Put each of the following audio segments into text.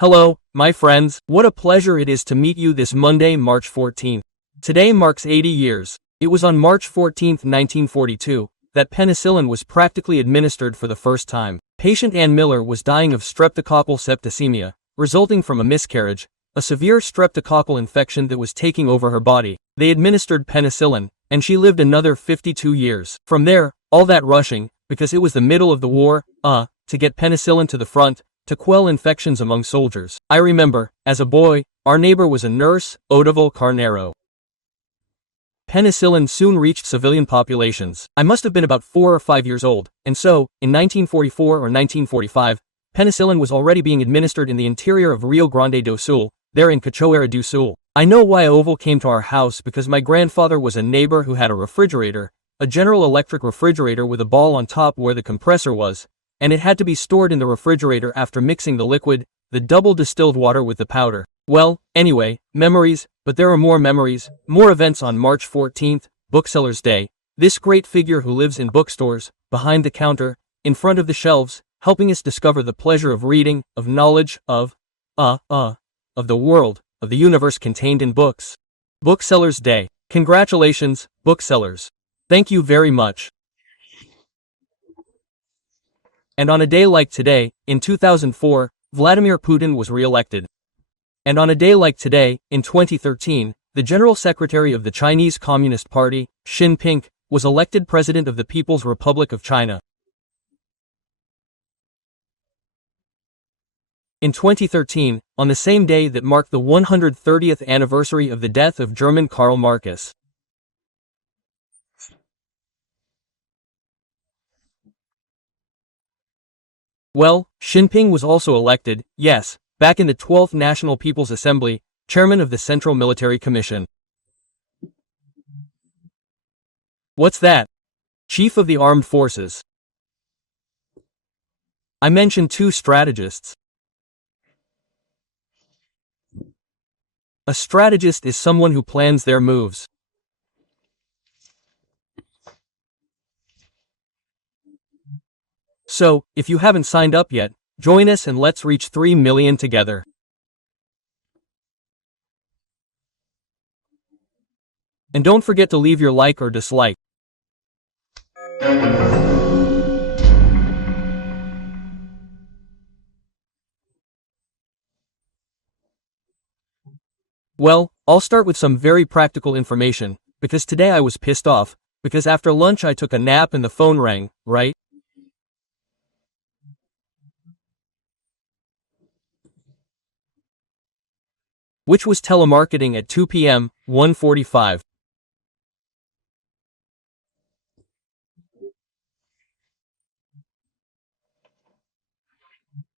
Hello, my friends. What a pleasure it is to meet you this Monday, March 14th. Today marks 80 years. It was on March 14th, 1942, that penicillin was practically administered for the first time. Patient Ann Miller was dying of streptococcal septicemia, resulting from a miscarriage, a severe streptococcal infection that was taking over her body. They administered penicillin, and she lived another 52 years. From there, all that rushing, because it was the middle of the war, to get penicillin to the front, to quell infections among soldiers. I remember, as a boy, our neighbor was a nurse, Odoval Carnero. Penicillin soon reached civilian populations. I must have been about 4 or 5 years old, and so, in 1944 or 1945, penicillin was already being administered in the interior of Rio Grande do Sul, there in Cachoeira do Sul. I know why Oval came to our house because my grandfather was a neighbor who had a refrigerator, a General Electric refrigerator with a ball on top where the compressor was, and it had to be stored in the refrigerator after mixing the liquid, the double distilled water with the powder. Well, anyway, memories, but there are more memories, more events on March 14th, Booksellers Day. This great figure who lives in bookstores, behind the counter, in front of the shelves, helping us discover the pleasure of reading, of knowledge, of the world, of the universe contained in books. Booksellers Day. Congratulations, booksellers. Thank you very much. And on a day like today, in 2004, Vladimir Putin was re-elected. And on a day like today, in 2013, the General Secretary of the Chinese Communist Party, Xi Jinping, was elected President of the People's Republic of China. In 2013, on the same day that marked the 130th anniversary of the death of German Karl Marx. Well, Xi Jinping was also elected, yes, back in the 12th National People's Assembly, Chairman of the Central Military Commission. What's that? Chief of the Armed Forces. I mentioned 2 strategists. A strategist is someone who plans their moves. So, if you haven't signed up yet, join us and let's reach 3 million together. And don't forget to leave your like or dislike. Well, I'll start with some very practical information, because today I was pissed off, because after lunch I took a nap and the phone rang, right? Which was telemarketing at 2 p.m., 1:45.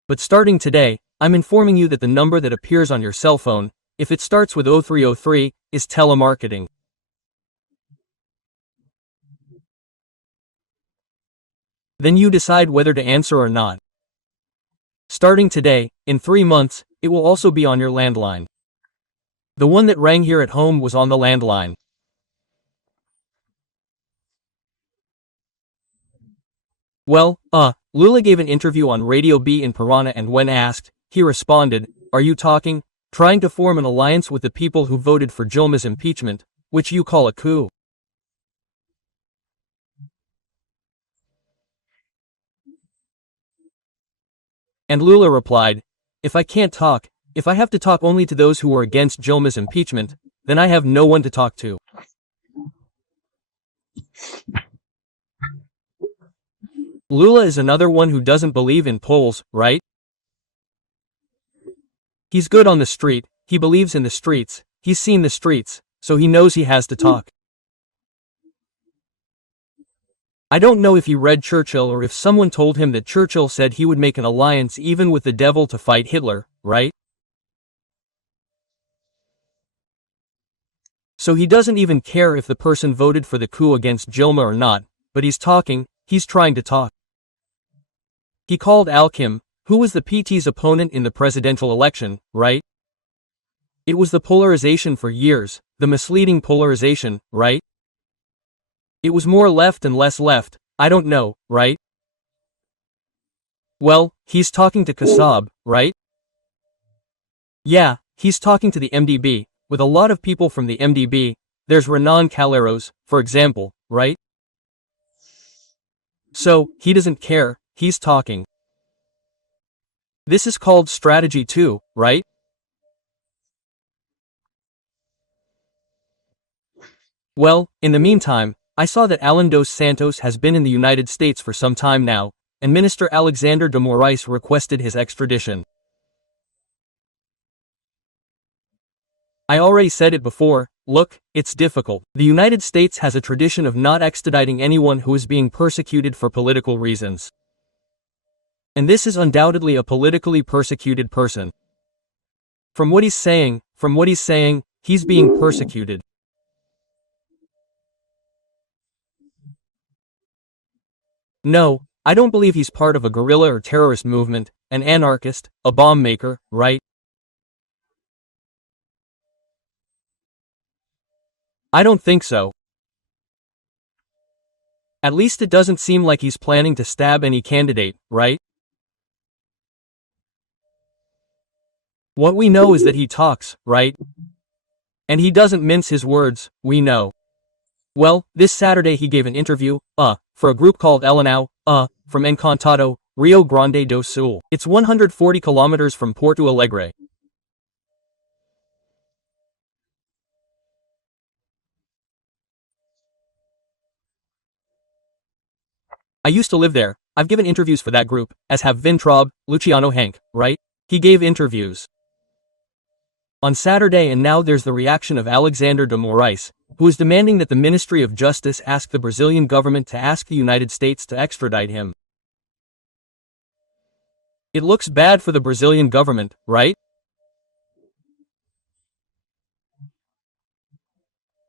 But starting today, I'm informing you that the number that appears on your cell phone, if it starts with 0303, is telemarketing. Then you decide whether to answer or not. Starting today, in 3 months, it will also be on your landline. The one that rang here at home was on the landline. Well, Lula gave an interview on Radio B in Parana, and when asked, he responded, "Are you talking? Trying to form an alliance with the people who voted for Dilma's impeachment, which you call a coup?" And Lula replied, "If I can't talk, if I have to talk only to those who were against Dilma's impeachment, then I have no one to talk to." Lula is another one who doesn't believe in polls, right? He's good on the street, he believes in the streets, he's seen the streets, so he knows he has to talk. I don't know if he read Churchill or if someone told him that Churchill said he would make an alliance even with the devil to fight Hitler, right? So he doesn't even care if the person voted for the coup against Dilma or not, but he's talking, he's trying to talk. He called Al-Kim, who was the PT's opponent in the presidential election, right? It was the polarization for years, the misleading polarization, right? It was more left and less left, I don't know, right? Well, he's talking to Kassab, right? Yeah, he's talking to the MDB, with a lot of people from the MDB. There's Renan Caleros, for example, right? So, he doesn't care, he's talking. This is called strategy too, right? Well, in the meantime, I saw that Alan dos Santos has been in the United States for some time now, and Minister Alexander de Moraes requested his extradition. I already said it before, look, it's difficult. The United States has a tradition of not extraditing anyone who is being persecuted for political reasons. And this is undoubtedly a politically persecuted person. From what he's saying, he's being persecuted. No, I don't believe he's part of a guerrilla or terrorist movement, an anarchist, a bomb maker, right? I don't think so. At least it doesn't seem like he's planning to stab any candidate, right? What we know is that he talks, right? And he doesn't mince his words, we know. Well, this Saturday he gave an interview, for a group called Elanao, from Encantado, Rio Grande do Sul. It's 140 kilometers from Porto Alegre. I used to live there. I've given interviews for that group, as have Vintraub, Luciano Henk, right? He gave interviews on Saturday, and now there's the reaction of Alexander de Moraes, who is demanding that the Ministry of Justice ask the Brazilian government to ask the United States to extradite him. It looks bad for the Brazilian government, right?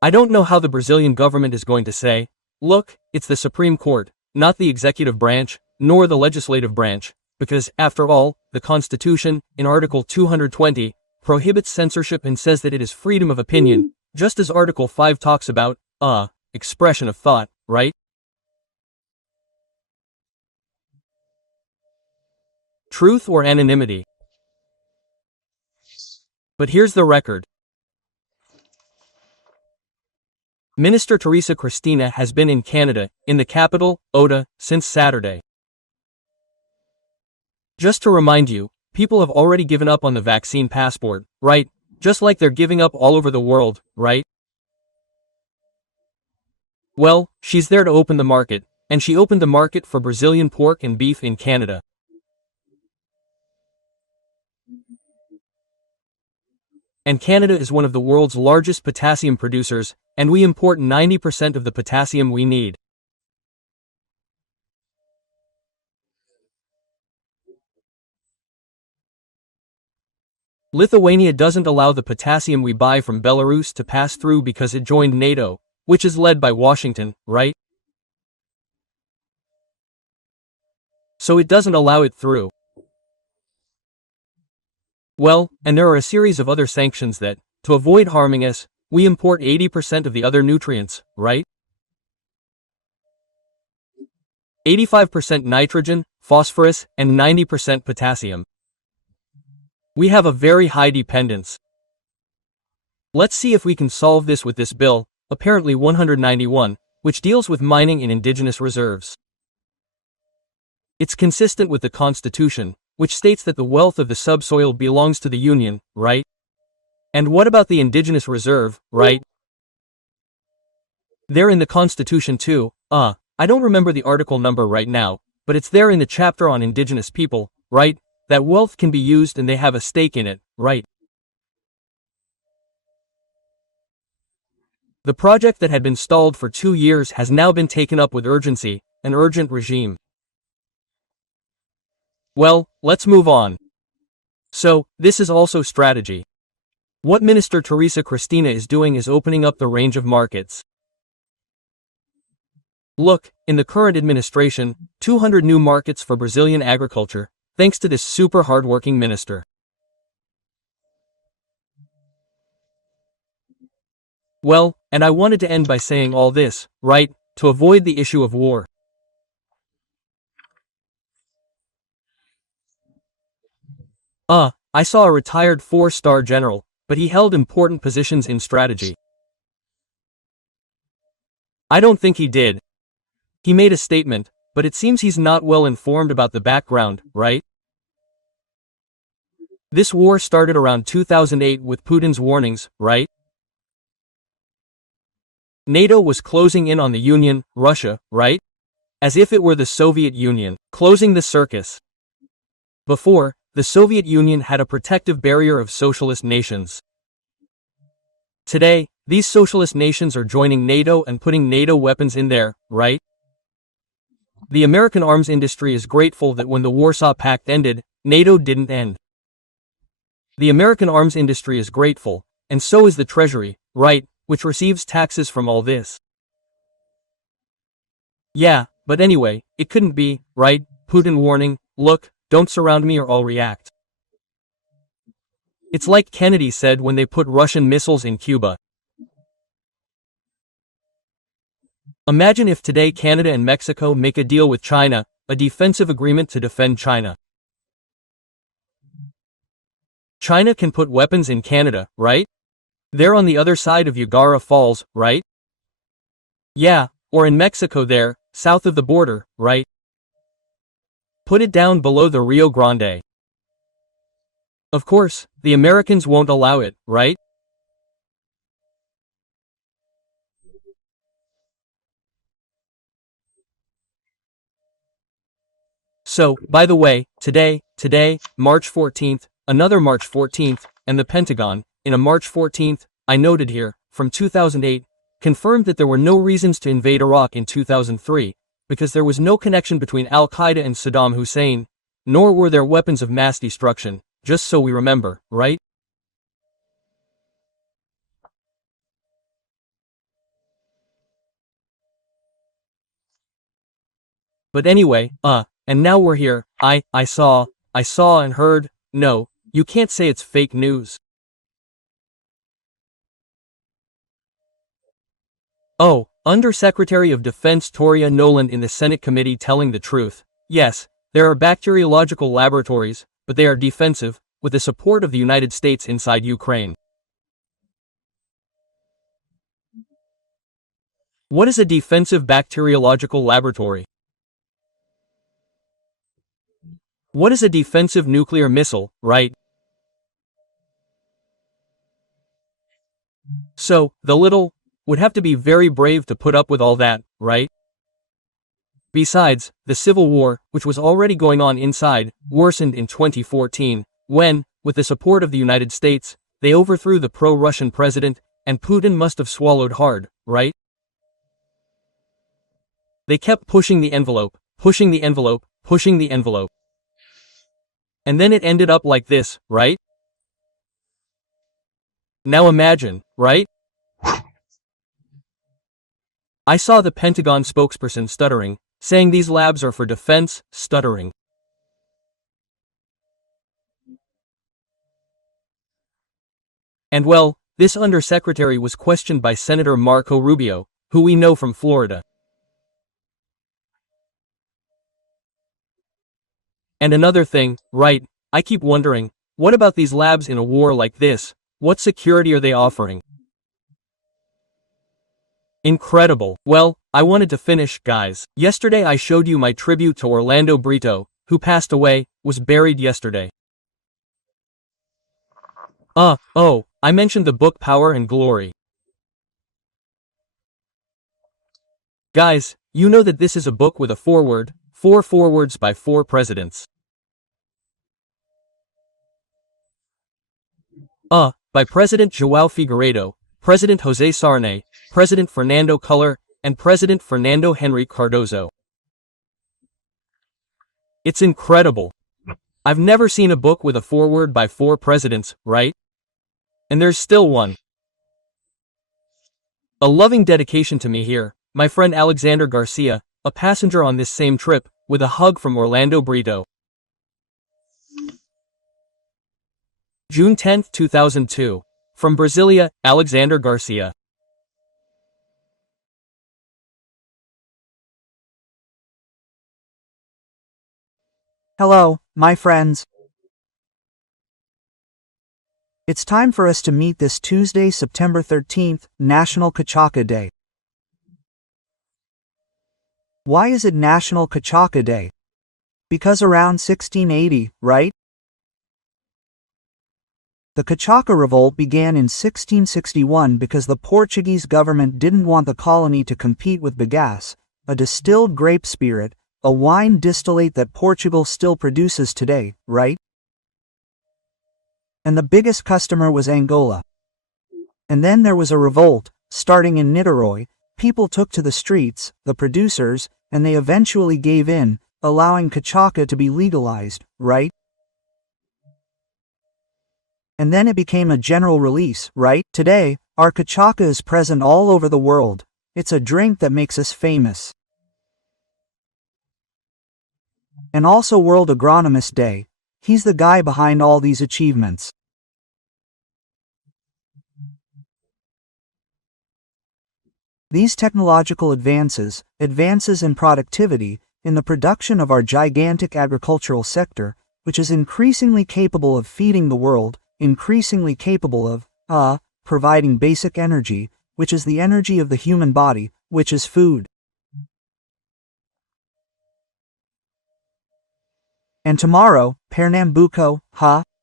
I don't know how the Brazilian government is going to say, look, it's the Supreme Court, not the executive branch, nor the legislative branch, because, after all, the Constitution, in Article 220, prohibits censorship and says that it is freedom of opinion, just as Article 5 talks about, expression of thought, right? Truth or anonymity. But here's the record. Minister Teresa Cristina has been in Canada, in the capital, Ottawa, since Saturday. Just to remind you, people have already given up on the vaccine passport, right? Just like they're giving up all over the world, right? Well, she's there to open the market, and she opened the market for Brazilian pork and beef in Canada. And Canada is one of the world's largest potassium producers, and we import 90% of the potassium we need. Lithuania doesn't allow the potassium we buy from Belarus to pass through because it joined NATO, which is led by Washington, right? So it doesn't allow it through. Well, and there are a series of other sanctions that, to avoid harming us, we import 80% of the other nutrients, right? 85% nitrogen, phosphorus, and 90% potassium. We have a very high dependence. Let's see if we can solve this with this bill, apparently 191, which deals with mining in indigenous reserves. It's consistent with the Constitution, which states that the wealth of the subsoil belongs to the Union, right? And what about the indigenous reserve, right? They're in the Constitution too. I don't remember the article number right now, but it's there in the chapter on indigenous people, right? That wealth can be used and they have a stake in it, right? The project that had been stalled for 2 years has now been taken up with urgency, an urgent regime. Well, let's move on. So, this is also strategy. What Minister Teresa Cristina is doing is opening up the range of markets. Look, in the current administration, 200 new markets for Brazilian agriculture, thanks to this super hardworking minister. Well, and I wanted to end by saying all this, right, to avoid the issue of war. I saw a retired 4-star general, but he held important positions in strategy. I don't think he did. He made a statement, but it seems he's not well informed about the background, right? This war started around 2008 with Putin's warnings, right? NATO was closing in on the Union, Russia, right? As if it were the Soviet Union, closing the circus. Before, the Soviet Union had a protective barrier of socialist nations. Today, these socialist nations are joining NATO and putting NATO weapons in there, right? The American arms industry is grateful that when the Warsaw Pact ended, NATO didn't end. The American arms industry is grateful, and so is the Treasury, right, which receives taxes from all this. Yeah, but anyway, it couldn't be, right? Putin warning, look, don't surround me or I'll react. It's like Kennedy said when they put Russian missiles in Cuba. Imagine if today Canada and Mexico make a deal with China, a defensive agreement to defend China. China can put weapons in Canada, right? They're on the other side of Niagara Falls, right? Yeah, or in Mexico there, south of the border, right? Put it down below the Rio Grande. Of course, the Americans won't allow it, right? So, by the way, today, March 14th, another March 14th, and the Pentagon, in a March 14th, I noted here, from 2008, confirmed that there were no reasons to invade Iraq in 2003, because there was no connection between Al-Qaeda and Saddam Hussein, nor were there weapons of mass destruction, just so we remember, right? But anyway, and now we're here, I saw and heard, no, you can't say it's fake news. Oh, Undersecretary of Defense Toria Noland in the Senate committee telling the truth. Yes, there are bacteriological laboratories, but they are defensive, with the support of the United States inside Ukraine. What is a defensive bacteriological laboratory? What is a defensive nuclear missile, right? So, the little would have to be very brave to put up with all that, right? Besides, the Civil War, which was already going on inside, worsened in 2014, when, with the support of the United States, they overthrew the pro-Russian president, and Putin must have swallowed hard, right? They kept pushing the envelope, pushing the envelope, pushing the envelope. And then it ended up like this, right? Now imagine, right? I saw the Pentagon spokesperson stuttering, saying these labs are for defense, stuttering. And well, this undersecretary was questioned by Senator Marco Rubio, who we know from Florida. And another thing, right, I keep wondering, what about these labs in a war like this? What security are they offering? Incredible. Well, I wanted to finish, guys. Yesterday I showed you my tribute to Orlando Brito, who passed away, was buried yesterday. Oh, I mentioned the book Power and Glory. Guys, you know that this is a book with a foreword, 4 forewords by 4 presidents. By President João Figueiredo, President José Sarney, President Fernando Collor, and President Fernando Henrique Cardoso. It's incredible. I've never seen a book with a foreword by 4 presidents, right? And there's still one. A loving dedication to me here, my friend Alexander Garcia, a passenger on this same trip, with a hug from Orlando Brito. June 10, 2002. From Brasilia, Alexander Garcia. Hello, my friends. It's time for us to meet this Tuesday, September 13th, National Kachaka Day. Why is it National Kachaka Day? Because around 1680, right? The Kachaka Revolt began in 1661 because the Portuguese government didn't want the colony to compete with bagasse, a distilled grape spirit, a wine distillate that Portugal still produces today, right? And the biggest customer was Angola. And then there was a revolt, starting in Niterói. People took to the streets, the producers, and they eventually gave in, allowing Kachaka to be legalized, right? And then it became a general release, right? Today, our Kachaka is present all over the world. It's a drink that makes us famous. And also World Agronomist Day. He's the guy behind all these achievements. These technological advances in productivity, in the production of our gigantic agricultural sector, which is increasingly capable of feeding the world, increasingly capable of, providing basic energy, which is the energy of the human body, which is food. And tomorrow, Pernambuco,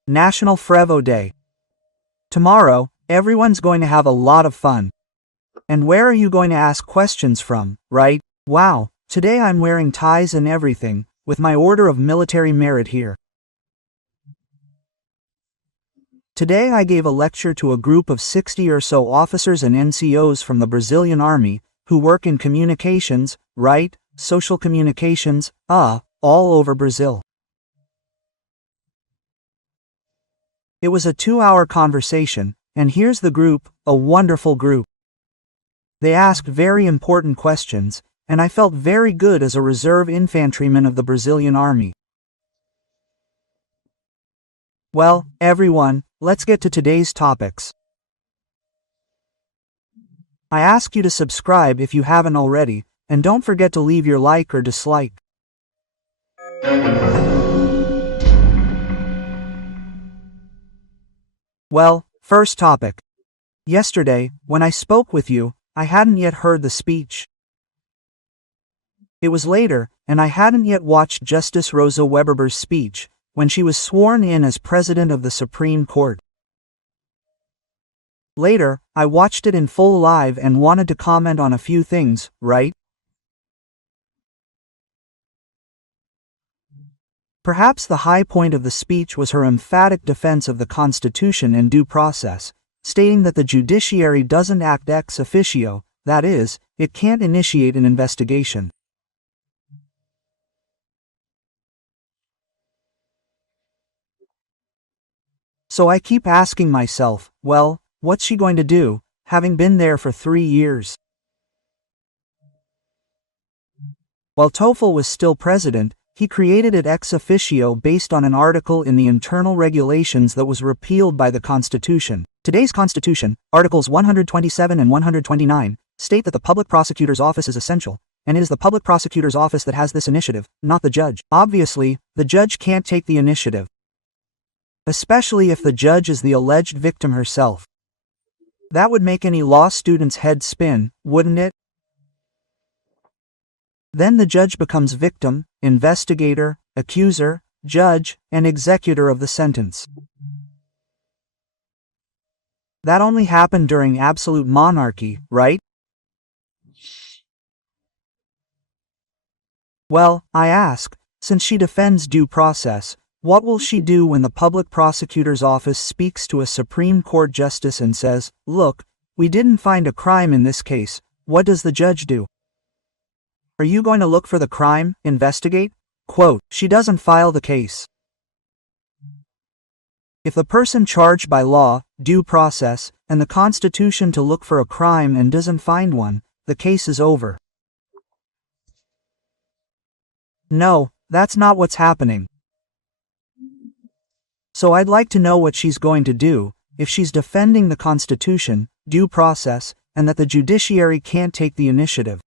National Frevo Day. Tomorrow, everyone's going to have a lot of fun. And where are you going to ask questions from, right? Wow, today I'm wearing ties and everything, with my Order of Military Merit here. Today I gave a lecture to a group of 60 or so officers and NCOs from the Brazilian Army, who work in communications, right? Social communications, all over Brazil. It was a 2-hour conversation, and here's the group, a wonderful group. They asked very important questions, and I felt very good as a reserve infantryman of the Brazilian Army. Well, everyone, let's get to today's topics. I ask you to subscribe if you haven't already, and don't forget to leave your like or dislike. Well, first topic. Yesterday, when I spoke with you, I hadn't yet heard the speech. It was later, and I hadn't yet watched Justice Rosa Weberber's speech, when she was sworn in as President of the Supreme Court. Later, I watched it in full live and wanted to comment on a few things, right? Perhaps the high point of the speech was her emphatic defense of the Constitution and due process, stating that the judiciary doesn't act ex officio, that is, it can't initiate an investigation. So I keep asking myself, well, what's she going to do, having been there for 3 years? While Toffel was still president, he created it ex officio based on an article in the internal regulations that was repealed by the Constitution. Today's Constitution, Articles 127 and 129, state that the public prosecutor's office is essential, and it is the public prosecutor's office that has this initiative, not the judge. Obviously, the judge can't take the initiative, especially if the judge is the alleged victim herself. That would make any law student's head spin, wouldn't it? Then the judge becomes victim, investigator, accuser, judge, and executor of the sentence. That only happened during absolute monarchy, right? Well, I ask, since she defends due process, what will she do when the public prosecutor's office speaks to a Supreme Court justice and says, look, we didn't find a crime in this case? What does the judge do? Are you going to look for the crime, investigate? Quote, she doesn't file the case. If the person charged by law, due process, and the Constitution to look for a crime and doesn't find one, the case is over. No, that's not what's happening. So I'd like to know what she's going to do, if she's defending the Constitution, due process, and that the judiciary can't take the initiative.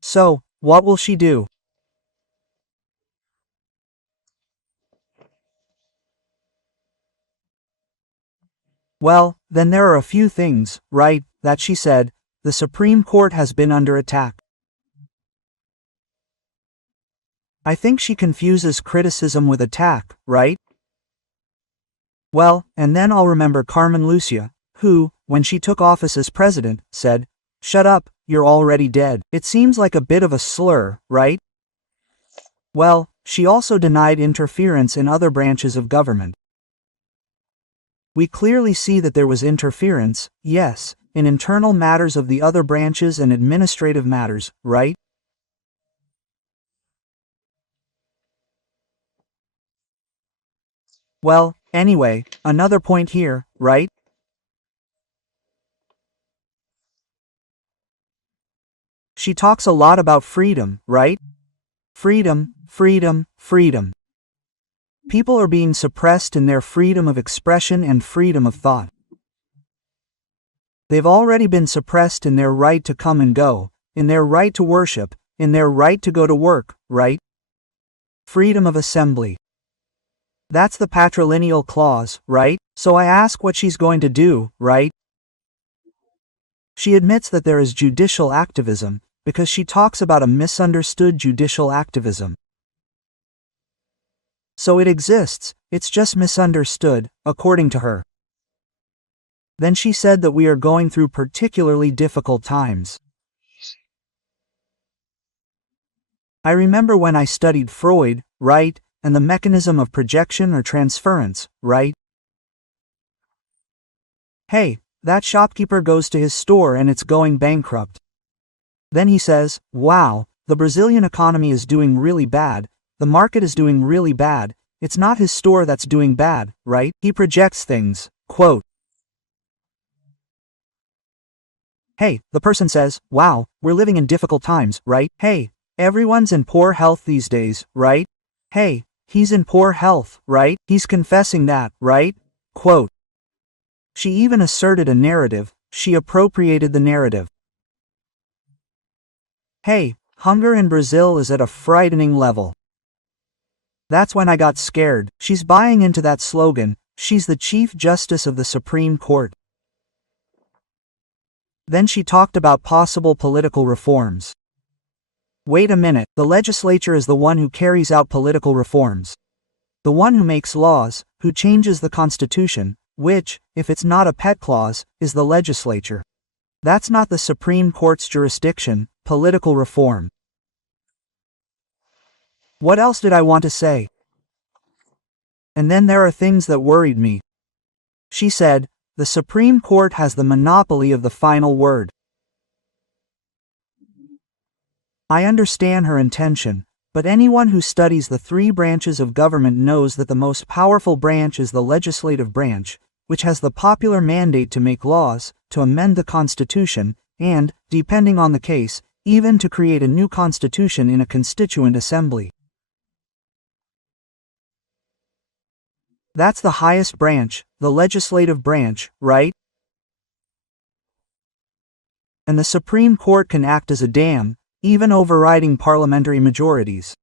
So, what will she do? Well, then there are a few things, right, that she said. The Supreme Court has been under attack. I think she confuses criticism with attack, right? Well, and then I'll remember Carmen Lucia, who, when she took office as president, said, "Shut up, you're already dead." It seems like a bit of a slur, right? Well, she also denied interference in other branches of government. We clearly see that there was interference, yes, in internal matters of the other branches and administrative matters, right? Well, anyway, another point here, right? She talks a lot about freedom, right? Freedom, freedom, freedom. People are being suppressed in their freedom of expression and freedom of thought. They've already been suppressed in their right to come and go, in their right to worship, in their right to go to work, right? Freedom of assembly. That's the patrilineal clause, right? So I ask what she's going to do, right? She admits that there is judicial activism, because she talks about a misunderstood judicial activism. So it exists, it's just misunderstood, according to her. Then she said that we are going through particularly difficult times. I remember when I studied Freud, right, and the mechanism of projection or transference, right? Hey, that shopkeeper goes to his store and it's going bankrupt. Then he says, "Wow, the Brazilian economy is doing really bad, the market is doing really bad, it's not his store that's doing bad, right?" He projects things, quote. Hey, the person says, "Wow, we're living in difficult times, right? Hey, everyone's in poor health these days, right? Hey, he's in poor health, right? He's confessing that, right?" Quote. She even asserted a narrative, she appropriated the narrative. Hey, hunger in Brazil is at a frightening level. That's when I got scared. She's buying into that slogan. She's the Chief Justice of the Supreme Court. Then she talked about possible political reforms. Wait a minute, the legislature is the one who carries out political reforms. The one who makes laws, who changes the Constitution, which, if it's not a pet clause, is the legislature. That's not the Supreme Court's jurisdiction, political reform. What else did I want to say? And then there are things that worried me. She said, the Supreme Court has the monopoly of the final word. I understand her intention, but anyone who studies the three branches of government knows that the most powerful branch is the legislative branch, which has the popular mandate to make laws, to amend the Constitution, and, depending on the case, even to create a new constitution in a constituent assembly. That's the highest branch, the legislative branch, right? And the Supreme Court can act as a dam, even overriding parliamentary majorities.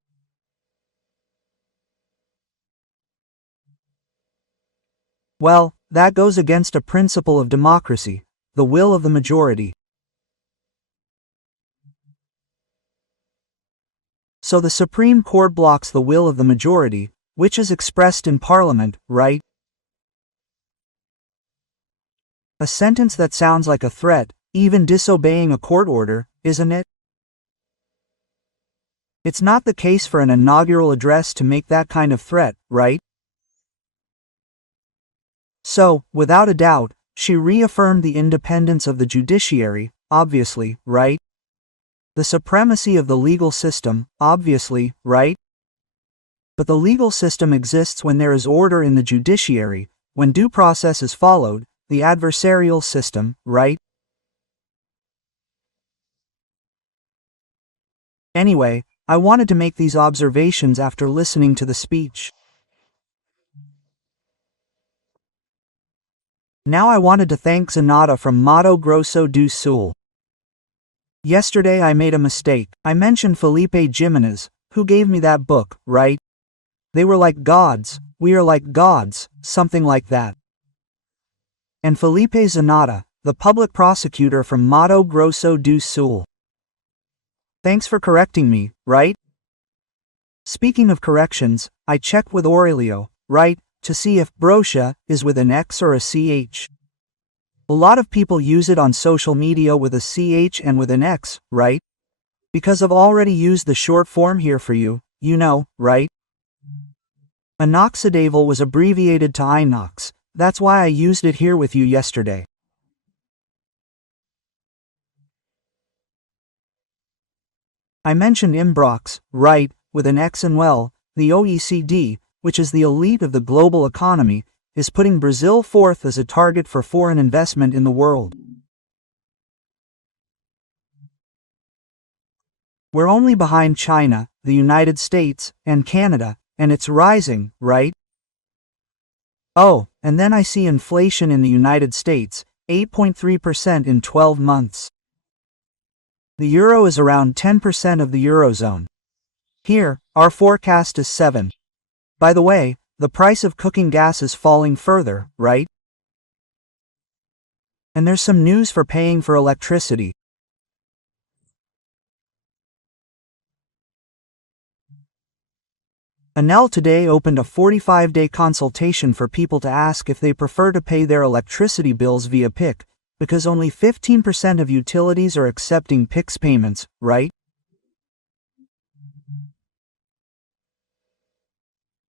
Well, that goes against a principle of democracy, the will of the majority. So the Supreme Court blocks the will of the majority, which is expressed in Parliament, right? A sentence that sounds like a threat, even disobeying a court order, isn't it? It's not the case for an inaugural address to make that kind of threat, right? So, without a doubt, she reaffirmed the independence of the judiciary, obviously, right? The supremacy of the legal system, obviously, right? But the legal system exists when there is order in the judiciary, when due process is followed, the adversarial system, right? Anyway, I wanted to make these observations after listening to the speech. Now I wanted to thank Zanata from Mato Grosso do Sul. Yesterday I made a mistake. I mentioned Felipe Jimenez, who gave me that book, right? They were like gods, we are like gods, something like that. and Felipe Zanata, the public prosecutor from Mato Grosso do Sul. Thanks for correcting me, right? Speaking of corrections, I checked with Aurelio, right, to see if brocha is with an X or a CH. A lot of people use it on social media with a CH and with an X, right? Because I've already used the short form here for you, you know, right? Inoxidable was abbreviated to Inox, that's why I used it here with you yesterday. I mentioned Imbrox, right, with an X and well, the OECD, which is the elite of the global economy, is putting Brazil fourth as a target for foreign investment in the world. We're only behind China, the United States, and Canada, and it's rising, right? Oh, and then I see inflation in the United States, 8.3% in 12 months. The euro is around 10% of the eurozone. Here, our forecast is 7. By the way, the price of cooking gas is falling further, right? And there's some news for paying for electricity. Enel today opened a 45-day consultation for people to ask if they prefer to pay their electricity bills via PIC, because only 15% of utilities are accepting PIX payments, right?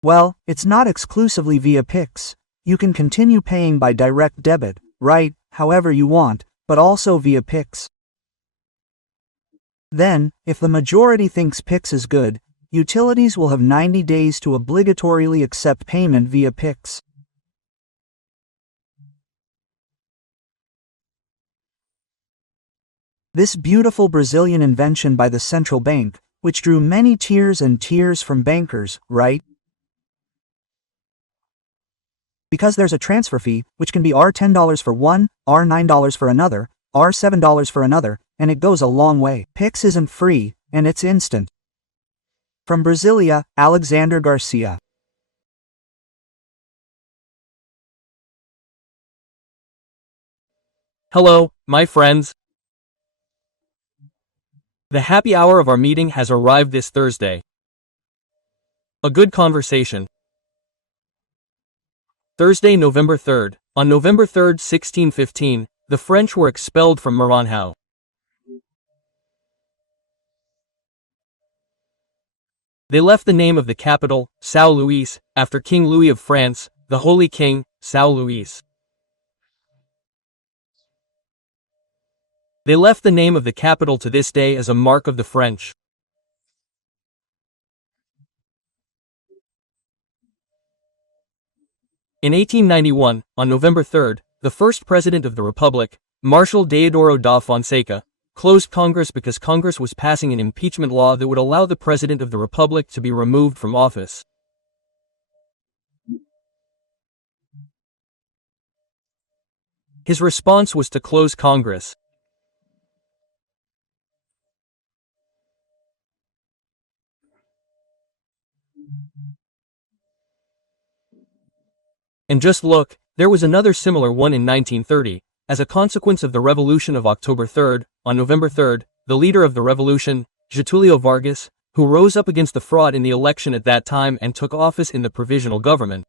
Well, it's not exclusively via PIX. You can continue paying by direct debit, right, however you want, but also via PIX. Then, if the majority thinks PIX is good, utilities will have 90 days to obligatorily accept payment via PIX. This beautiful Brazilian invention by the central bank, which drew many tears and tears from bankers, right? Because there's a transfer fee, which can be $10 for one, $9 for another, $7 for another, and it goes a long way. PIX isn't free, and it's instant. From Brasilia, Alexander Garcia. Hello, my friends. The happy hour of our meeting has arrived this Thursday. A good conversation. Thursday, November 3rd. On November 3rd, 1615, the French were expelled from Maranhão. They left the name of the capital, São Luís, after King Louis of France, the Holy King, São Luís. They left the name of the capital to this day as a mark of the French. In 1891, on November 3rd, the first president of the Republic, Marshal Deodoro da Fonseca, closed Congress because Congress was passing an impeachment law that would allow the President of the Republic to be removed from office. His response was to close Congress. And just look, there was another similar one in 1930, as a consequence of the Revolution of October 3rd, on November 3rd, the leader of the revolution, Getúlio Vargas, who rose up against the fraud in the election at that time and took office in the provisional government.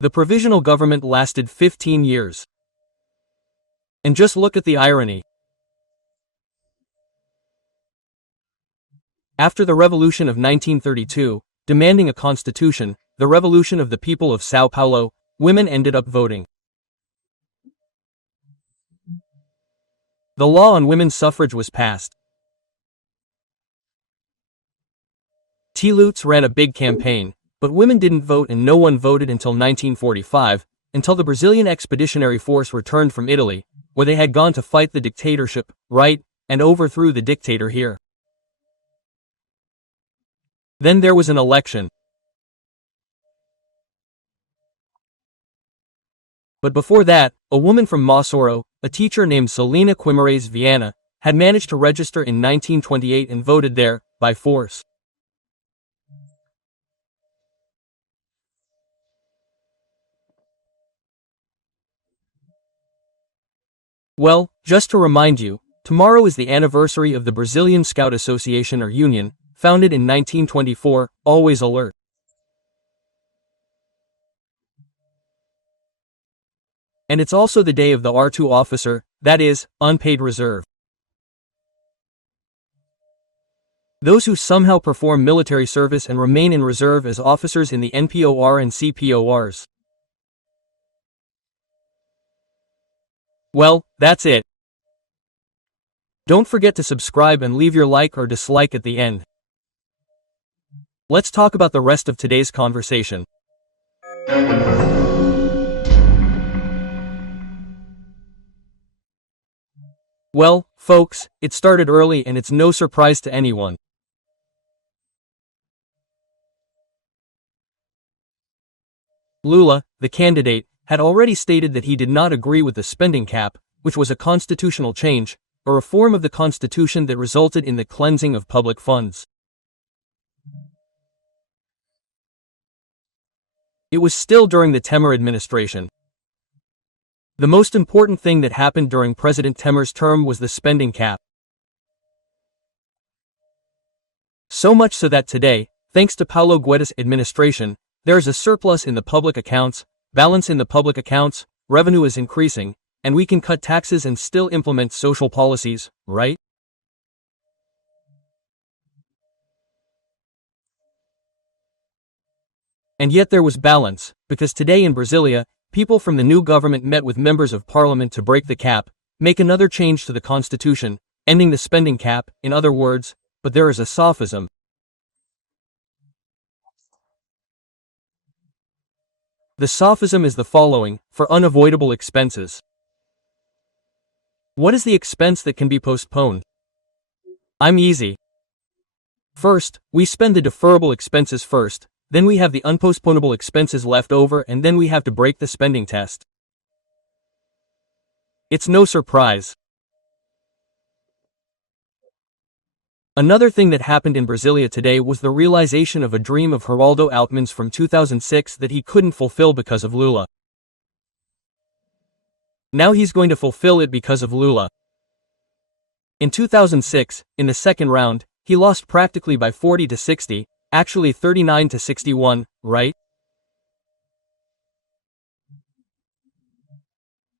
The provisional government lasted 15 years. And just look at the irony. After the Revolution of 1932, demanding a constitution, the Revolution of the People of São Paulo, women ended up voting. The law on women's suffrage was passed. T-Lutz ran a big campaign, but women didn't vote and no one voted until 1945, until the Brazilian Expeditionary Force returned from Italy, where they had gone to fight the dictatorship, right, and overthrew the dictator here. Then there was an election. But before that, a woman from Mossoró, a teacher named Celina Guimarães Viana, had managed to register in 1928 and voted there, by force. Well, just to remind you, tomorrow is the anniversary of the Brazilian Scout Association or Union, founded in 1924, always alert. And it's also the day of the R2 officer, that is, unpaid reserve. Those who somehow perform military service and remain in reserve as officers in the NPOR and CPORs. Well, that's it. Don't forget to subscribe and leave your like or dislike at the end. Let's talk about the rest of today's conversation. Well, folks, it started early and it's no surprise to anyone. Lula, the candidate, had already stated that he did not agree with the spending cap, which was a constitutional change, a reform of the Constitution that resulted in the cleansing of public funds. It was still during the Temer administration. The most important thing that happened during President Temer's term was the spending cap. So much so that today, thanks to Paulo Guedes' administration, there is a surplus in the public accounts, balance in the public accounts, revenue is increasing, and we can cut taxes and still implement social policies, right? And yet there was balance, because today in Brasilia, people from the new government met with members of parliament to break the cap, make another change to the constitution, ending the spending cap, in other words, but there is a sophism. The sophism is the following: for unavoidable expenses. What is the expense that can be postponed? I'm easy. First, we spend the deferrable expenses first, then we have the unpostponable expenses left over, and then we have to break the spending test. It's no surprise. Another thing that happened in Brasilia today was the realization of a dream of Geraldo Alckmin's from 2006 that he couldn't fulfill because of Lula. Now he's going to fulfill it because of Lula. In 2006, in the second round, he lost practically by 40 to 60, actually 39 to 61, right?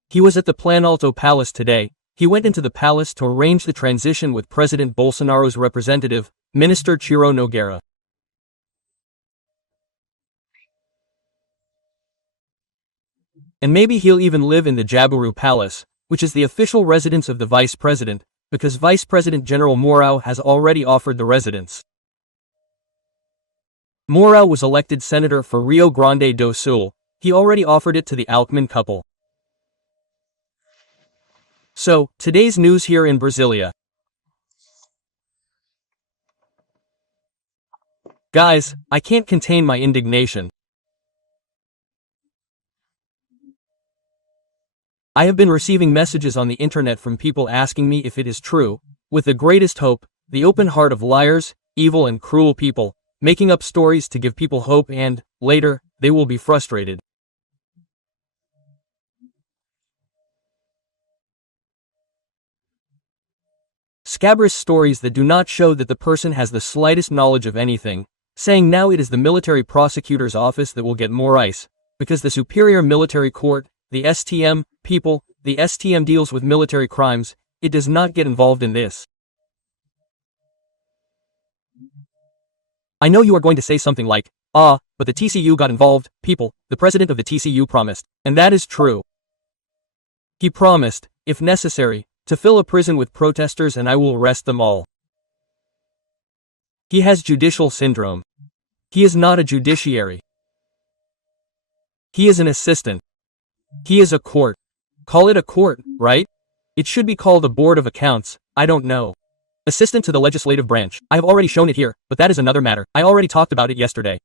He was at the Planalto Palace today. He went into the palace to arrange the transition with President Bolsonaro's representative, Minister Ciro Nogueira. And maybe he'll even live in the Jaburu Palace, which is the official residence of the vice president, because Vice President General Mourão has already offered the residence. Mourão was elected senator for Rio Grande do Sul. He already offered it to the Alckmin couple. So, today's news here in Brasilia. Guys, I can't contain my indignation. I have been receiving messages on the internet from people asking me if it is true, with the greatest hope, the open heart of liars, evil and cruel people, making up stories to give people hope and, later, they will be frustrated. Scabrous stories that do not show that the person has the slightest knowledge of anything, saying now it is the military prosecutor's office that will get more ice, because the Superior Military Court, the STM, people, the STM deals with military crimes, it does not get involved in this. I know you are going to say something like, but the TCU got involved, people, the president of the TCU promised. And that is true. He promised, if necessary, to fill a prison with protesters and I will arrest them all. He has judicial syndrome. He is not a judiciary. He is an assistant. He is a court. Call it a court, right? It should be called a board of accounts, I don't know. Assistant to the legislative branch. I have already shown it here, but that is another matter. I already talked about it yesterday.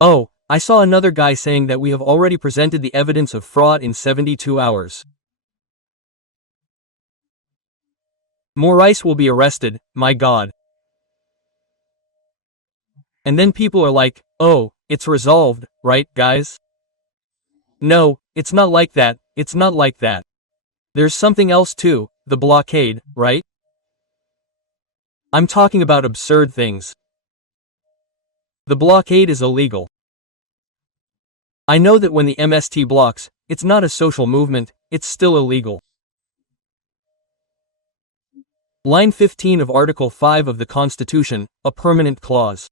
Oh, I saw another guy saying that we have already presented the evidence of fraud in 72 hours. Morais will be arrested, my God. And then people are like, oh, it's resolved, right, guys? No, it's not like that, it's not like that. There's something else too, the blockade, right? I'm talking about absurd things. The blockade is illegal. I know that when the MST blocks, it's not a social movement, it's still illegal. Line 15 of Article 5 of the Constitution, a permanent clause.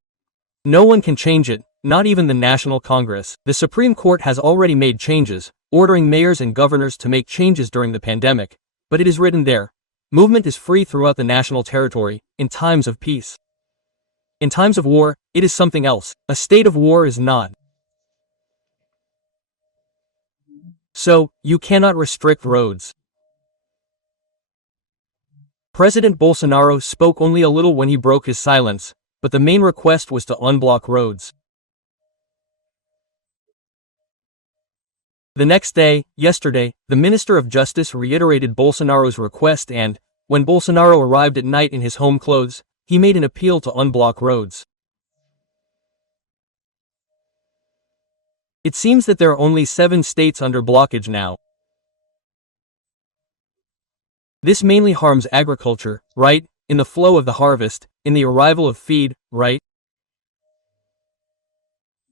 No one can change it, not even the National Congress. The Supreme Court has already made changes, ordering mayors and governors to make changes during the pandemic, but it is written there. Movement is free throughout the national territory, in times of peace. In times of war, it is something else. A state of war is not. So, you cannot restrict roads. President Bolsonaro spoke only a little when he broke his silence, but the main request was to unblock roads. The next day, yesterday, the Minister of Justice reiterated Bolsonaro's request and, when Bolsonaro arrived at night in his home clothes, he made an appeal to unblock roads. It seems that there are only 7 states under blockage now. This mainly harms agriculture, right? In the flow of the harvest, in the arrival of feed, right?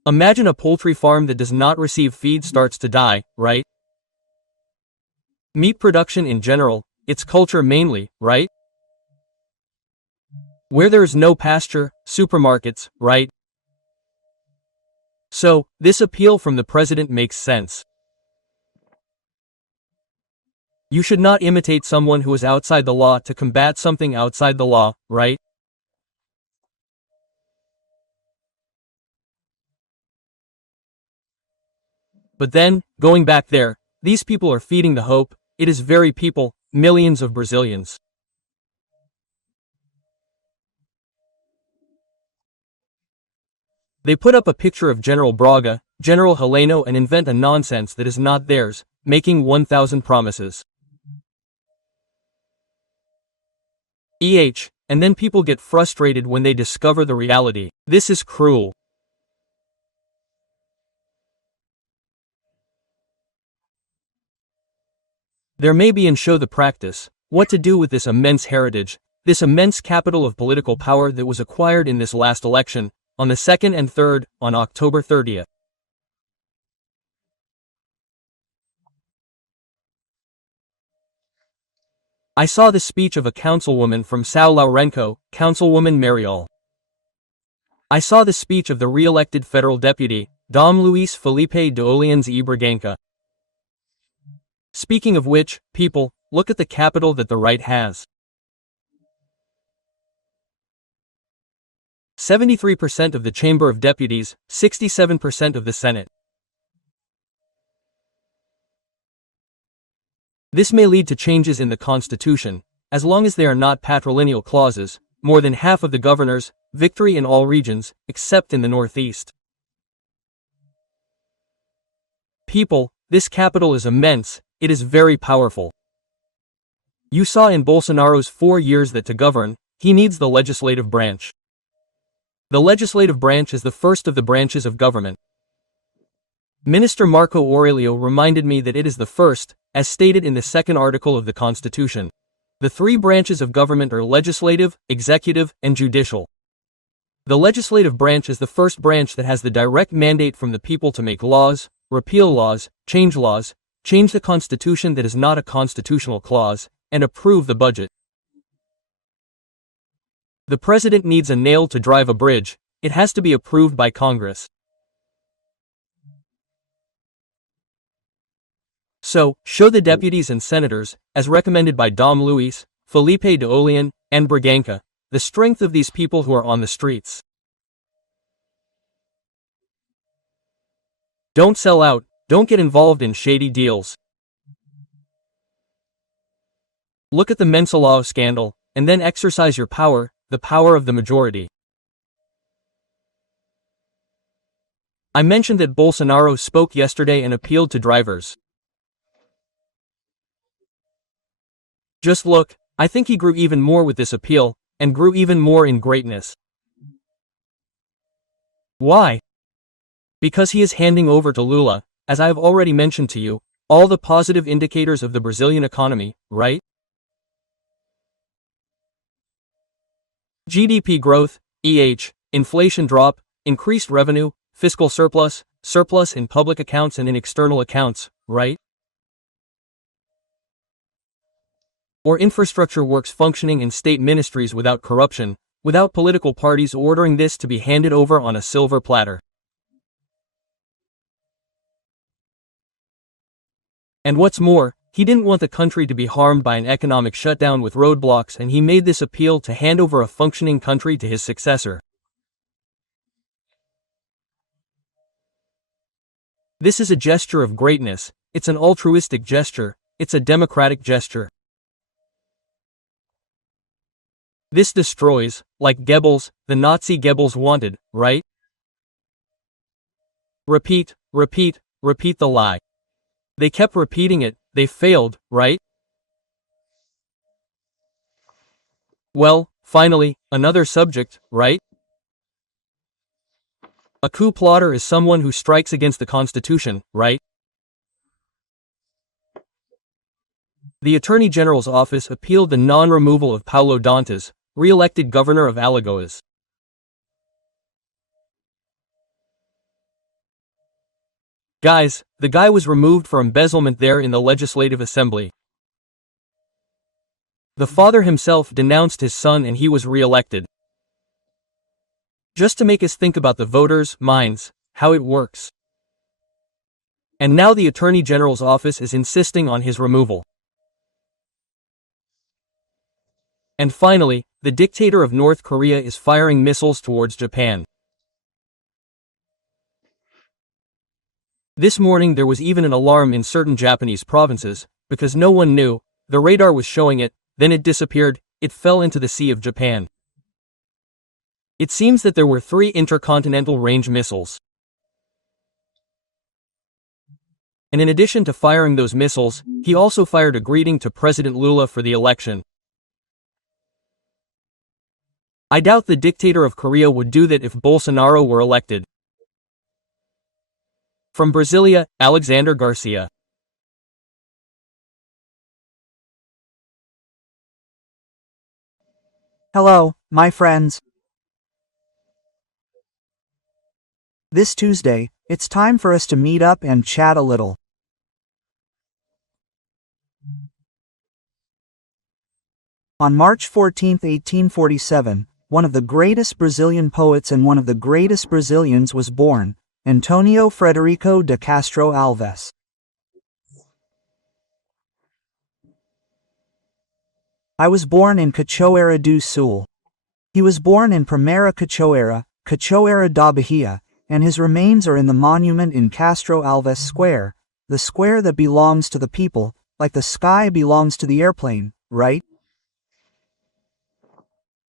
Imagine a poultry farm that does not receive feed starts to die, right? Meat production in general, its culture mainly, right? Where there is no pasture, supermarkets, right? So, this appeal from the president makes sense. You should not imitate someone who is outside the law to combat something outside the law, right? But then, going back there, these people are feeding the hope, it is very people, millions of Brazilians. They put up a picture of General Braga, General Heleno and invent a nonsense that is not theirs, making 1,000 promises. And then people get frustrated when they discover the reality. This is cruel. There may be and show the practice, what to do with this immense heritage, this immense capital of political power that was acquired in this last election, on the 2nd and 3rd, on October 30th. I saw the speech of a councilwoman from São Lourenço, Councilwoman Mariol. I saw the speech of the re-elected federal deputy, Dom Luis Felipe de Olians e Braganca. Speaking of which, people, look at the capital that the right has. 73% of the Chamber of Deputies, 67% of the Senate. This may lead to changes in the Constitution, as long as they are not patrilineal clauses, more than half of the governors, victory in all regions, except in the Northeast. People, this capital is immense, it is very powerful. You saw in Bolsonaro's 4 years that to govern, he needs the legislative branch. The legislative branch is the first of the branches of government. Minister Marco Aurelio reminded me that it is the first, as stated in the 2nd article of the Constitution. The 3 branches of government are legislative, executive, and judicial. The legislative branch is the first branch that has the direct mandate from the people to make laws, repeal laws, change the Constitution that is not a constitutional clause, and approve the budget. The president needs a nail to drive a bridge, it has to be approved by Congress. So, show the deputies and senators, as recommended by Dom Luis, Felipe de Olian, and Braganca, the strength of these people who are on the streets. Don't sell out, don't get involved in shady deals. Look at the Mensalão scandal, and then exercise your power, the power of the majority. I mentioned that Bolsonaro spoke yesterday and appealed to drivers. Just look, I think he grew even more with this appeal, and grew even more in greatness. Why? Because he is handing over to Lula, as I have already mentioned to you, all the positive indicators of the Brazilian economy, right? GDP growth, inflation drop, increased revenue, fiscal surplus, surplus in public accounts and in external accounts, right? Or infrastructure works functioning in state ministries without corruption, without political parties ordering this to be handed over on a silver platter. And what's more, he didn't want the country to be harmed by an economic shutdown with roadblocks, and he made this appeal to hand over a functioning country to his successor. This is a gesture of greatness, it's an altruistic gesture, it's a democratic gesture. This destroys, like Goebbels, the Nazi Goebbels wanted, right? Repeat, repeat, repeat the lie. They kept repeating it, they failed, right? Well, finally, another subject, right? A coup plotter is someone who strikes against the Constitution, right? The Attorney General's office appealed the non-removal of Paulo Dantas, re-elected governor of Alagoas. Guys, the guy was removed for embezzlement there in the Legislative Assembly. The father himself denounced his son and he was re-elected. Just to make us think about the voters' minds, how it works. And now the Attorney General's office is insisting on his removal. And finally, the dictator of North Korea is firing missiles towards Japan. This morning there was even an alarm in certain Japanese provinces, because no one knew, the radar was showing it, then it disappeared, it fell into the Sea of Japan. It seems that there were 3 intercontinental range missiles. And in addition to firing those missiles, he also fired a greeting to President Lula for the election. I doubt the dictator of Korea would do that if Bolsonaro were elected. From Brasilia, Alexander Garcia. Hello, my friends. This Tuesday, it's time for us to meet up and chat a little. On March 14, 1847, one of the greatest Brazilian poets and one of the greatest Brazilians was born, Antonio Frederico de Castro Alves. I was born in Cachoeira do Sul. He was born in Primeira Cachoeira, Cachoeira da Bahia, and his remains are in the monument in Castro Alves Square, the square that belongs to the people, like the sky belongs to the airplane, right?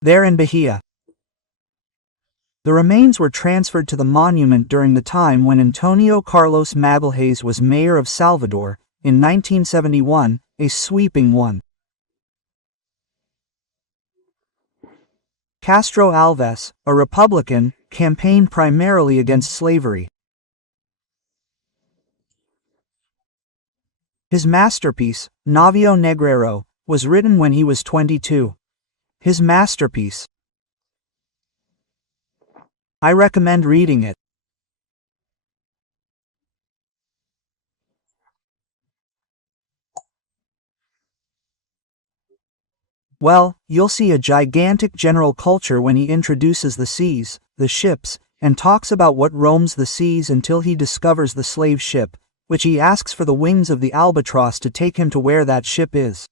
There in Bahia. The remains were transferred to the monument during the time when Antonio Carlos Magalhães was mayor of Salvador, in 1971, a sweeping one. Castro Alves, a Republican, campaigned primarily against slavery. His masterpiece, Navio Negreiro, was written when he was 22. His masterpiece. I recommend reading it. Well, you'll see a gigantic general culture when he introduces the seas, the ships, and talks about what roams the seas until he discovers the slave ship, which he asks for the wings of the albatross to take him to where that ship is.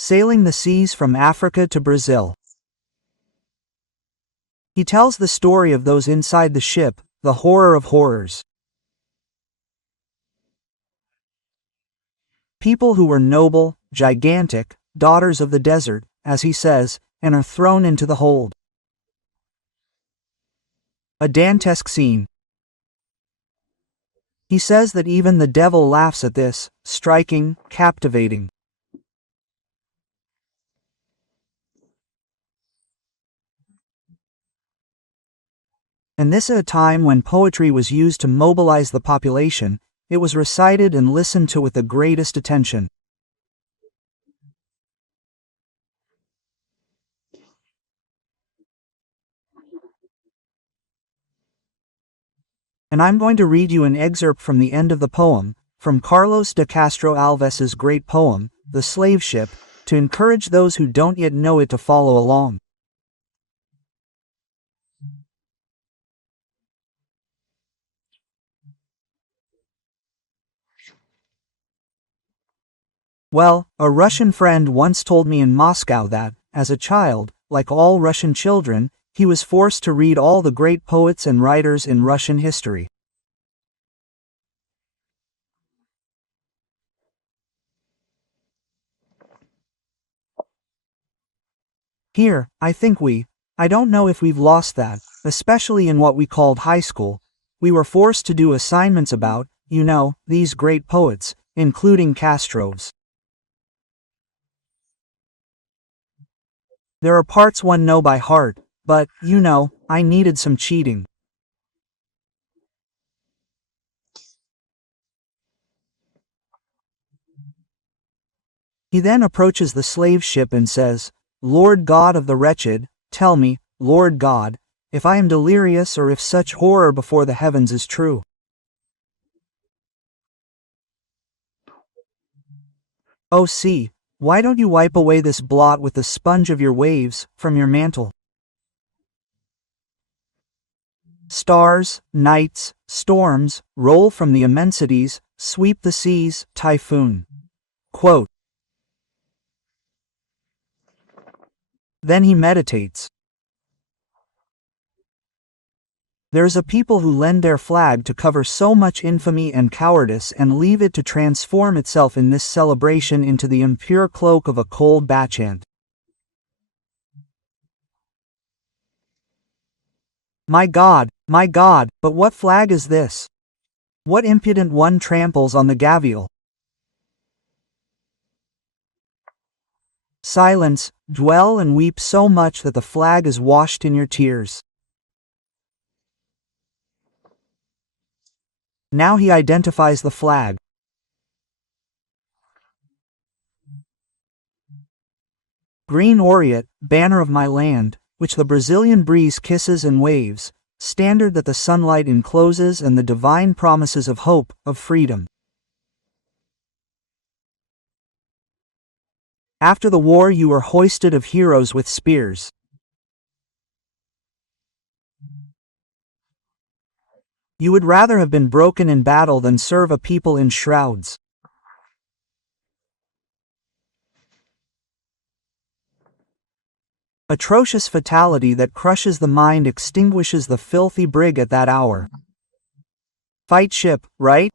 Sailing the seas from Africa to Brazil. He tells the story of those inside the ship, the horror of horrors. People who were noble, gigantic, daughters of the desert, as he says, and are thrown into the hold. A Dantesque scene. He says that even the devil laughs at this, striking, captivating. And this at a time when poetry was used to mobilize the population, it was recited and listened to with the greatest attention. And I'm going to read you an excerpt from the end of the poem, from Carlos de Castro Alves's great poem, The Slave Ship, to encourage those who don't yet know it to follow along. Well, a Russian friend once told me in Moscow that, as a child, like all Russian children, he was forced to read all the great poets and writers in Russian history. Here, I don't know if we've lost that, especially in what we called high school. We were forced to do assignments about, these great poets, including Castro's. There are parts one know by heart, but, I needed some cheating. He then approaches the slave ship and says, Lord God of the wretched, tell me, Lord God, if I am delirious or if such horror before the heavens is true. Oh sea, why don't you wipe away this blot with the sponge of your waves, from your mantle? Stars, nights, storms, roll from the immensities, sweep the seas, typhoon. Quote. Then he meditates. There's a people who lend their flag to cover so much infamy and cowardice and leave it to transform itself in this celebration into the impure cloak of a cold bacchant. My God, but what flag is this? What impudent one tramples on the gavial? Silence, dwell and weep so much that the flag is washed in your tears. Now he identifies the flag. Green aureate, banner of my land, which the Brazilian breeze kisses and waves, standard that the sunlight encloses and the divine promises of hope, of freedom. After the war you were hoisted of heroes with spears. You would rather have been broken in battle than serve a people in shrouds. Atrocious fatality that crushes the mind extinguishes the filthy brig at that hour. Fight ship, right?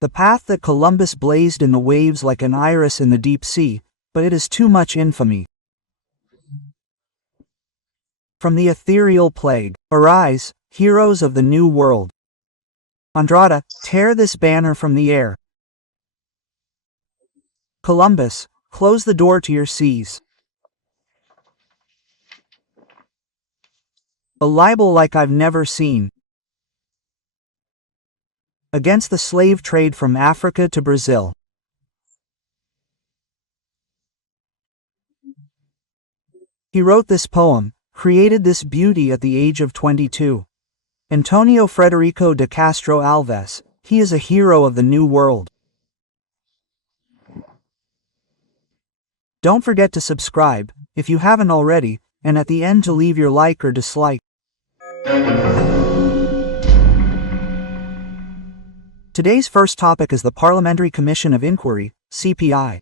The path that Columbus blazed in the waves like an iris in the deep sea, but it is too much infamy. From the ethereal plague, arise, heroes of the new world. Andrada, tear this banner from the air. Columbus, close the door to your seas. A libel like I've never seen. Against the slave trade from Africa to Brazil. He wrote this poem, created this beauty at the age of 22. Antonio Frederico de Castro Alves, he is a hero of the new world. Don't forget to subscribe, if you haven't already, and at the end to leave your like or dislike. Today's first topic is the Parliamentary Commission of Inquiry, CPI.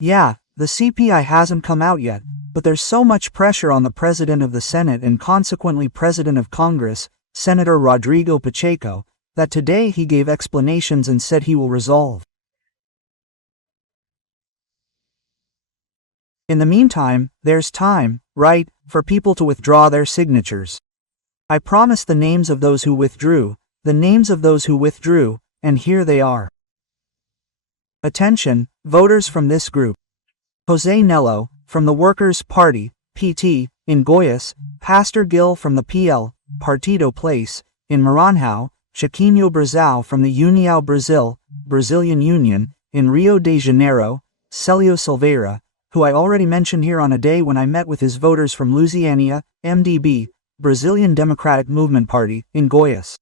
Yeah, the CPI hasn't come out yet, but there's so much pressure on the President of the Senate and consequently President of Congress, Senator Rodrigo Pacheco, that today he gave explanations and said he will resolve. In the meantime, there's time, right, for people to withdraw their signatures. I promised the names of those who withdrew, and here they are. Attention, voters from this group. Jose Nello, from the Workers' Party, PT, in Goiás, Pastor Gil from the PL, Partido Place, in Maranhão, Chiquinho Brazao from the União Brasil, Brazilian Union, in Rio de Janeiro, Celio Silveira, who I already mentioned here on a day when I met with his voters from Lusiânia, MDB, Brazilian Democratic Movement Party, in Goiás.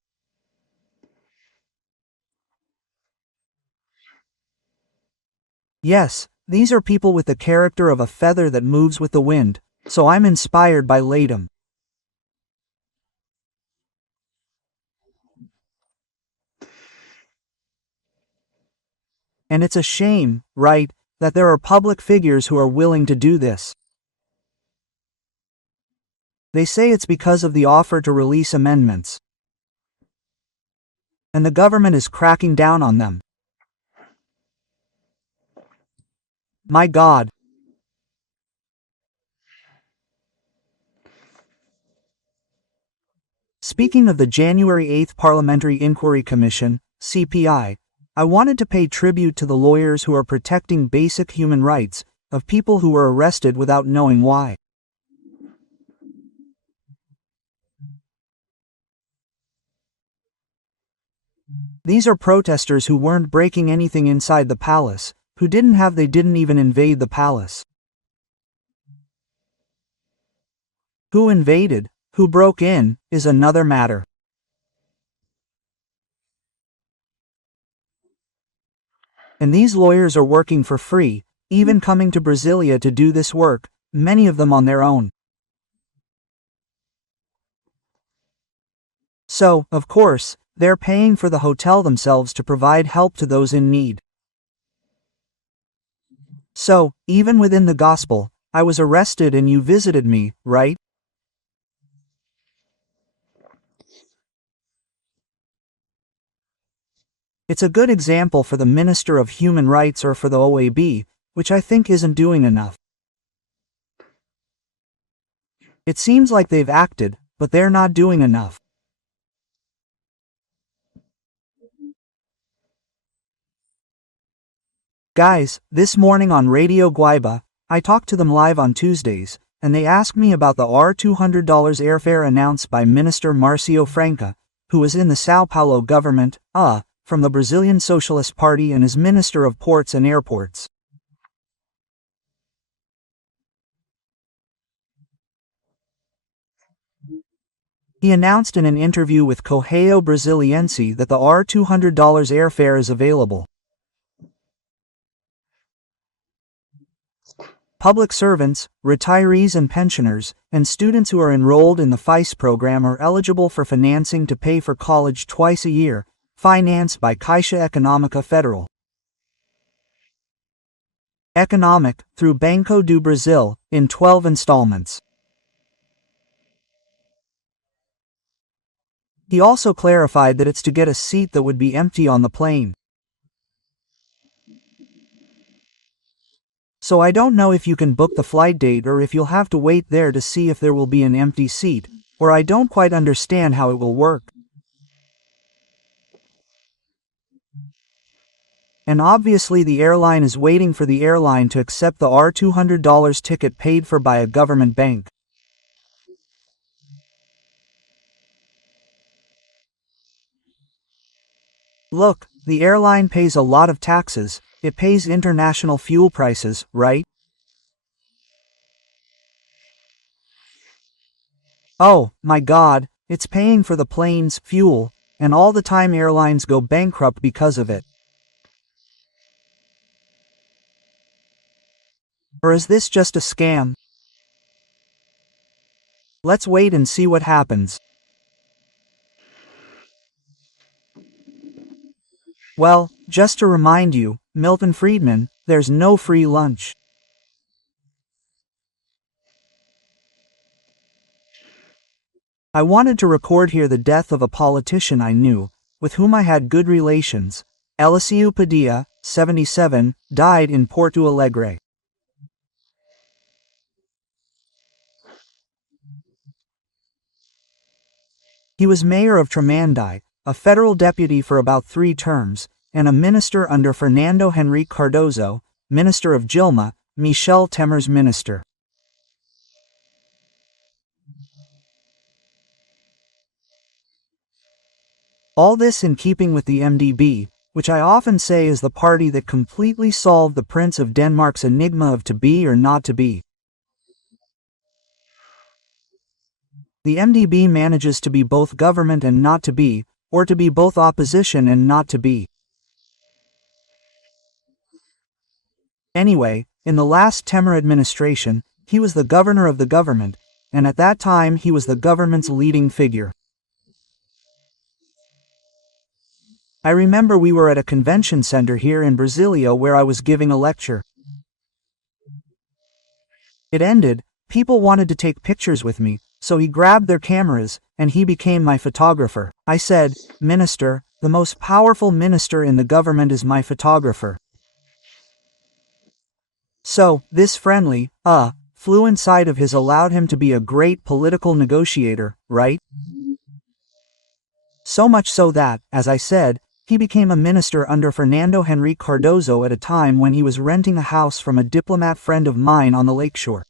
Yes, these are people with the character of a feather that moves with the wind, so I'm inspired by Latham. And it's a shame, right, that there are public figures who are willing to do this. They say it's because of the offer to release amendments. And the government is cracking down on them. My God. Speaking of the January 8th Parliamentary Inquiry Commission, CPI, I wanted to pay tribute to the lawyers who are protecting basic human rights of people who were arrested without knowing why. These are protesters who weren't breaking anything inside the palace, they didn't even invade the palace. Who invaded, who broke in, is another matter. And these lawyers are working for free, even coming to Brasilia to do this work, many of them on their own. So, of course, they're paying for the hotel themselves to provide help to those in need. So, even within the gospel, I was arrested and you visited me, right? It's a good example for the Minister of Human Rights or for the OAB, which I think isn't doing enough. It seems like they've acted, but they're not doing enough. Guys, this morning on Radio Guaiba, I talked to them live on Tuesdays, and they asked me about the $200 airfare announced by Minister Marcio Franca, who was in the São Paulo government, from the Brazilian Socialist Party and is Minister of Ports and Airports. He announced in an interview with Correio Brasiliense that the $200 airfare is available. Public servants, retirees and pensioners, and students who are enrolled in the FICE program are eligible for financing to pay for college twice a year, financed by Caixa Econômica Federal. Economic, through Banco do Brasil, in 12 installments. He also clarified that it's to get a seat that would be empty on the plane. So I don't know if you can book the flight date or if you'll have to wait there to see if there will be an empty seat, or I don't quite understand how it will work. And obviously the airline is waiting for the airline to accept the $200 ticket paid for by a government bank. Look, the airline pays a lot of taxes, it pays international fuel prices, right? Oh, my God, it's paying for the planes, fuel, and all the time airlines go bankrupt because of it. Or is this just a scam? Let's wait and see what happens. Well, just to remind you, Milton Friedman, there's no free lunch. I wanted to record here the death of a politician I knew, with whom I had good relations. Eliseu Padilla, 77, died in Porto Alegre. He was mayor of Tremandai, a federal deputy for about 3 terms, and a minister under Fernando Henrique Cardozo, minister of Dilma, Michel Temer's minister. All this in keeping with the MDB, which I often say is the party that completely solved the Prince of Denmark's enigma of to be or not to be. The MDB manages to be both government and not to be, or to be both opposition and not to be. Anyway, in the last Temer administration, he was the governor of the government, and at that time he was the government's leading figure. I remember we were at a convention center here in Brasilia where I was giving a lecture. It ended, people wanted to take pictures with me, so he grabbed their cameras, and he became my photographer. I said, "Minister, the most powerful minister in the government is my photographer." So, this friendly, fluent side of his allowed him to be a great political negotiator, right? So much so that, as I said, he became a minister under Fernando Henrique Cardozo at a time when he was renting a house from a diplomat friend of mine on the lakeshore.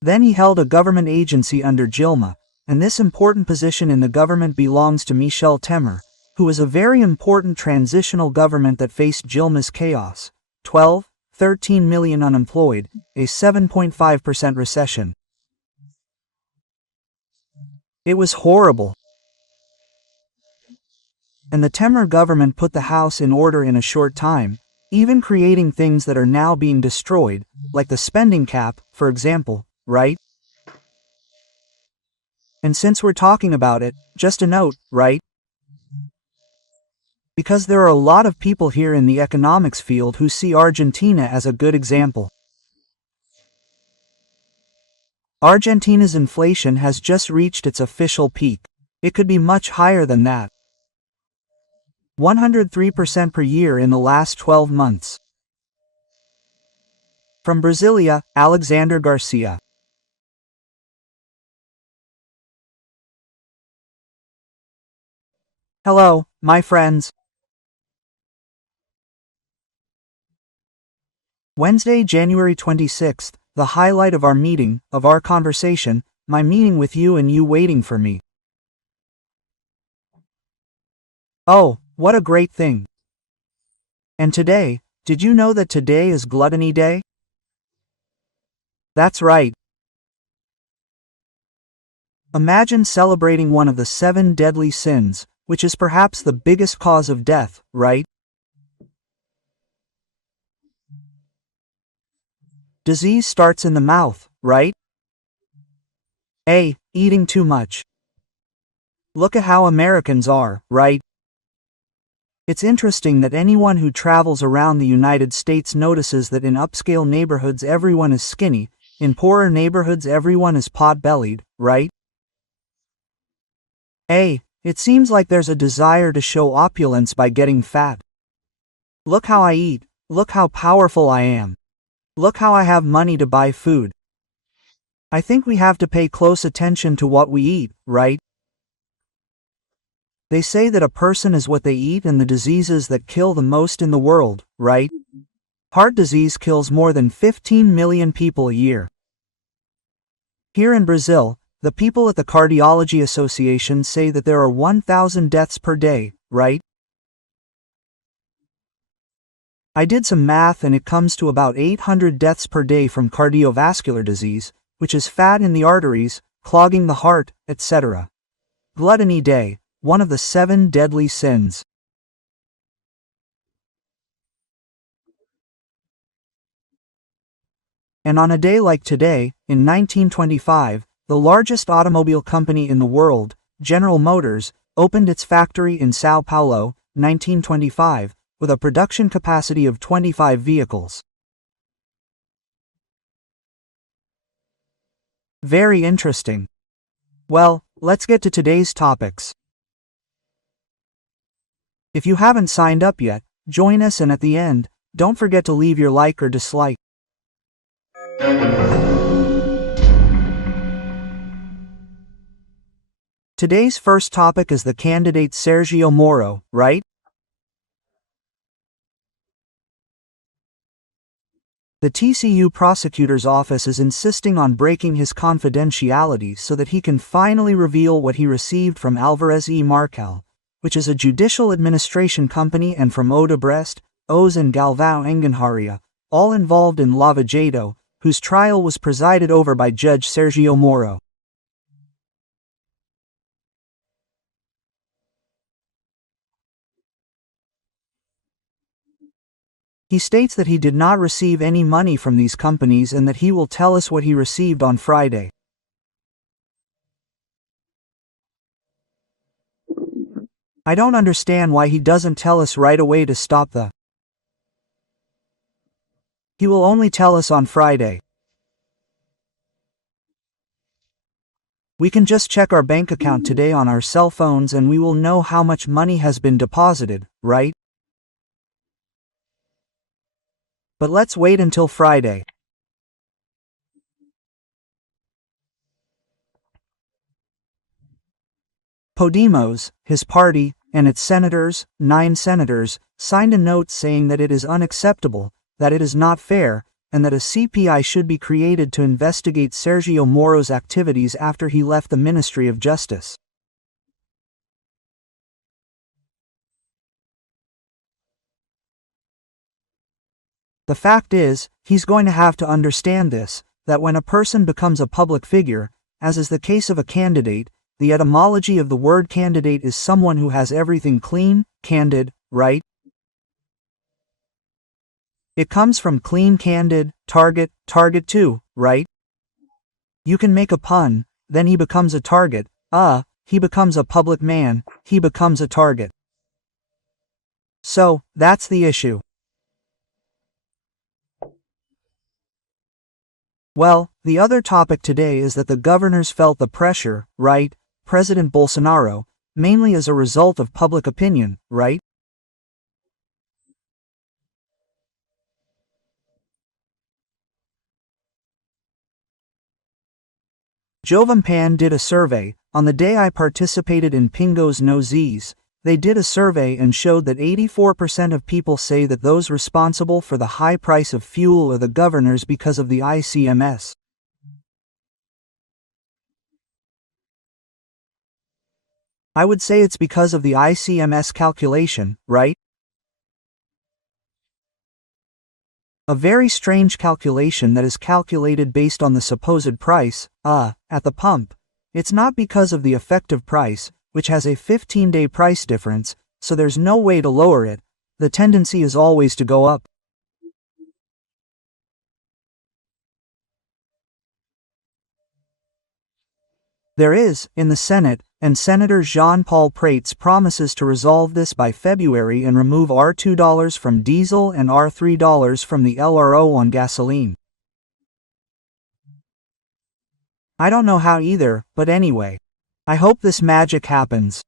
Then he held a government agency under Dilma, and this important position in the government belongs to Michel Temer, who was a very important transitional government that faced Dilma's chaos, 13 million unemployed, a 7.5% recession. It was horrible. And the Temer government put the house in order in a short time, even creating things that are now being destroyed, like the spending cap, for example, right? And since we're talking about it, just a note, right? Because there are a lot of people here in the economics field who see Argentina as a good example. Argentina's inflation has just reached its official peak. It could be much higher than that. 103% per year in the last 12 months. From Brasilia, Alexander Garcia. Hello, my friends. Wednesday, January 26th, the highlight of our meeting, of our conversation, my meeting with you and you waiting for me. Oh, what a great thing. And today, did you know that today is Gluttony Day? That's right. Imagine celebrating one of the 7 deadly sins, which is perhaps the biggest cause of death, right? Disease starts in the mouth, right? A. Eating too much. Look at how Americans are, right? It's interesting that anyone who travels around the United States notices that in upscale neighborhoods everyone is skinny, in poorer neighborhoods everyone is pot-bellied, right? A. It seems like there's a desire to show opulence by getting fat. Look how I eat, look how powerful I am. Look how I have money to buy food. I think we have to pay close attention to what we eat, right? They say that a person is what they eat and the diseases that kill the most in the world, right? Heart disease kills more than 15 million people a year. Here in Brazil, the people at the Cardiology Association say that there are 1,000 deaths per day, right? I did some math and it comes to about 800 deaths per day from cardiovascular disease, which is fat in the arteries, clogging the heart, etc. Gluttony Day, one of the 7 deadly sins. And on a day like today, in 1925, the largest automobile company in the world, General Motors, opened its factory in Sao Paulo, 1925, with a production capacity of 25 vehicles. Very interesting. Well, let's get to today's topics. If you haven't signed up yet, join us and at the end, don't forget to leave your like or dislike. Today's first topic is the candidate Sergio Moro, right? The TCU prosecutor's office is insisting on breaking his confidentiality so that he can finally reveal what he received from Alvarez y Marcal, which is a judicial administration company, and from Odebrecht, Oz and Galvão Engenharia, all involved in Lava Jato, whose trial was presided over by Judge Sergio Moro. He states that he did not receive any money from these companies and that he will tell us what he received on Friday. I don't understand why he doesn't tell us right away to stop the. He will only tell us on Friday. We can just check our bank account today on our cell phones and we will know how much money has been deposited, right? But let's wait until Friday. Podemos, his party, and its senators, 9 senators, signed a note saying that it is unacceptable, that it is not fair, and that a CPI should be created to investigate Sergio Moro's activities after he left the Ministry of Justice. The fact is, he's going to have to understand this, that when a person becomes a public figure, as is the case of a candidate, the etymology of the word candidate is someone who has everything clean, candid, right? It comes from clean, candid, target, target too, right? You can make a pun, then he becomes a target, he becomes a public man, he becomes a target. So, that's the issue. Well, the other topic today is that the governors felt the pressure, right, President Bolsonaro, mainly as a result of public opinion, right? Jovem Pan did a survey. On the day I participated in Pingo's No Z's, they did a survey and showed that 84% of people say that those responsible for the high price of fuel are the governors because of the ICMS. I would say it's because of the ICMS calculation, right? A very strange calculation that is calculated based on the supposed price, at the pump. It's not because of the effective price, which has a 15-day price difference, so there's no way to lower it. The tendency is always to go up. There is, in the Senate, and Senator Jean-Paul Prates promises to resolve this by February and remove R$2 from diesel and R$3 from the LRO on gasoline. I don't know how either, but anyway. I hope this magic happens.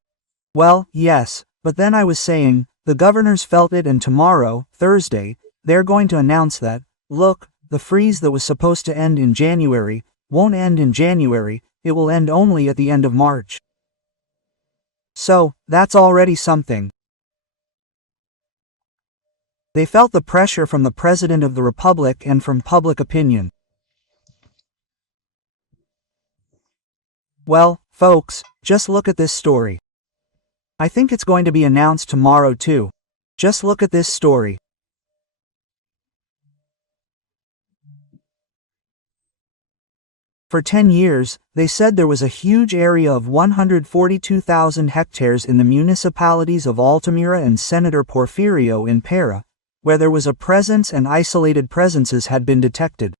Well, yes, but then I was saying, the governors felt it, and tomorrow, Thursday, they're going to announce that, look, the freeze that was supposed to end in January, won't end in January, it will end only at the end of March. So, that's already something. They felt the pressure from the President of the Republic and from public opinion. Well, folks, just look at this story. I think it's going to be announced tomorrow too. Just look at this story. For 10 years, they said there was a huge area of 142,000 hectares in the municipalities of Altamira and Senator Porfirio in Para, where there was a presence and isolated presences had been detected.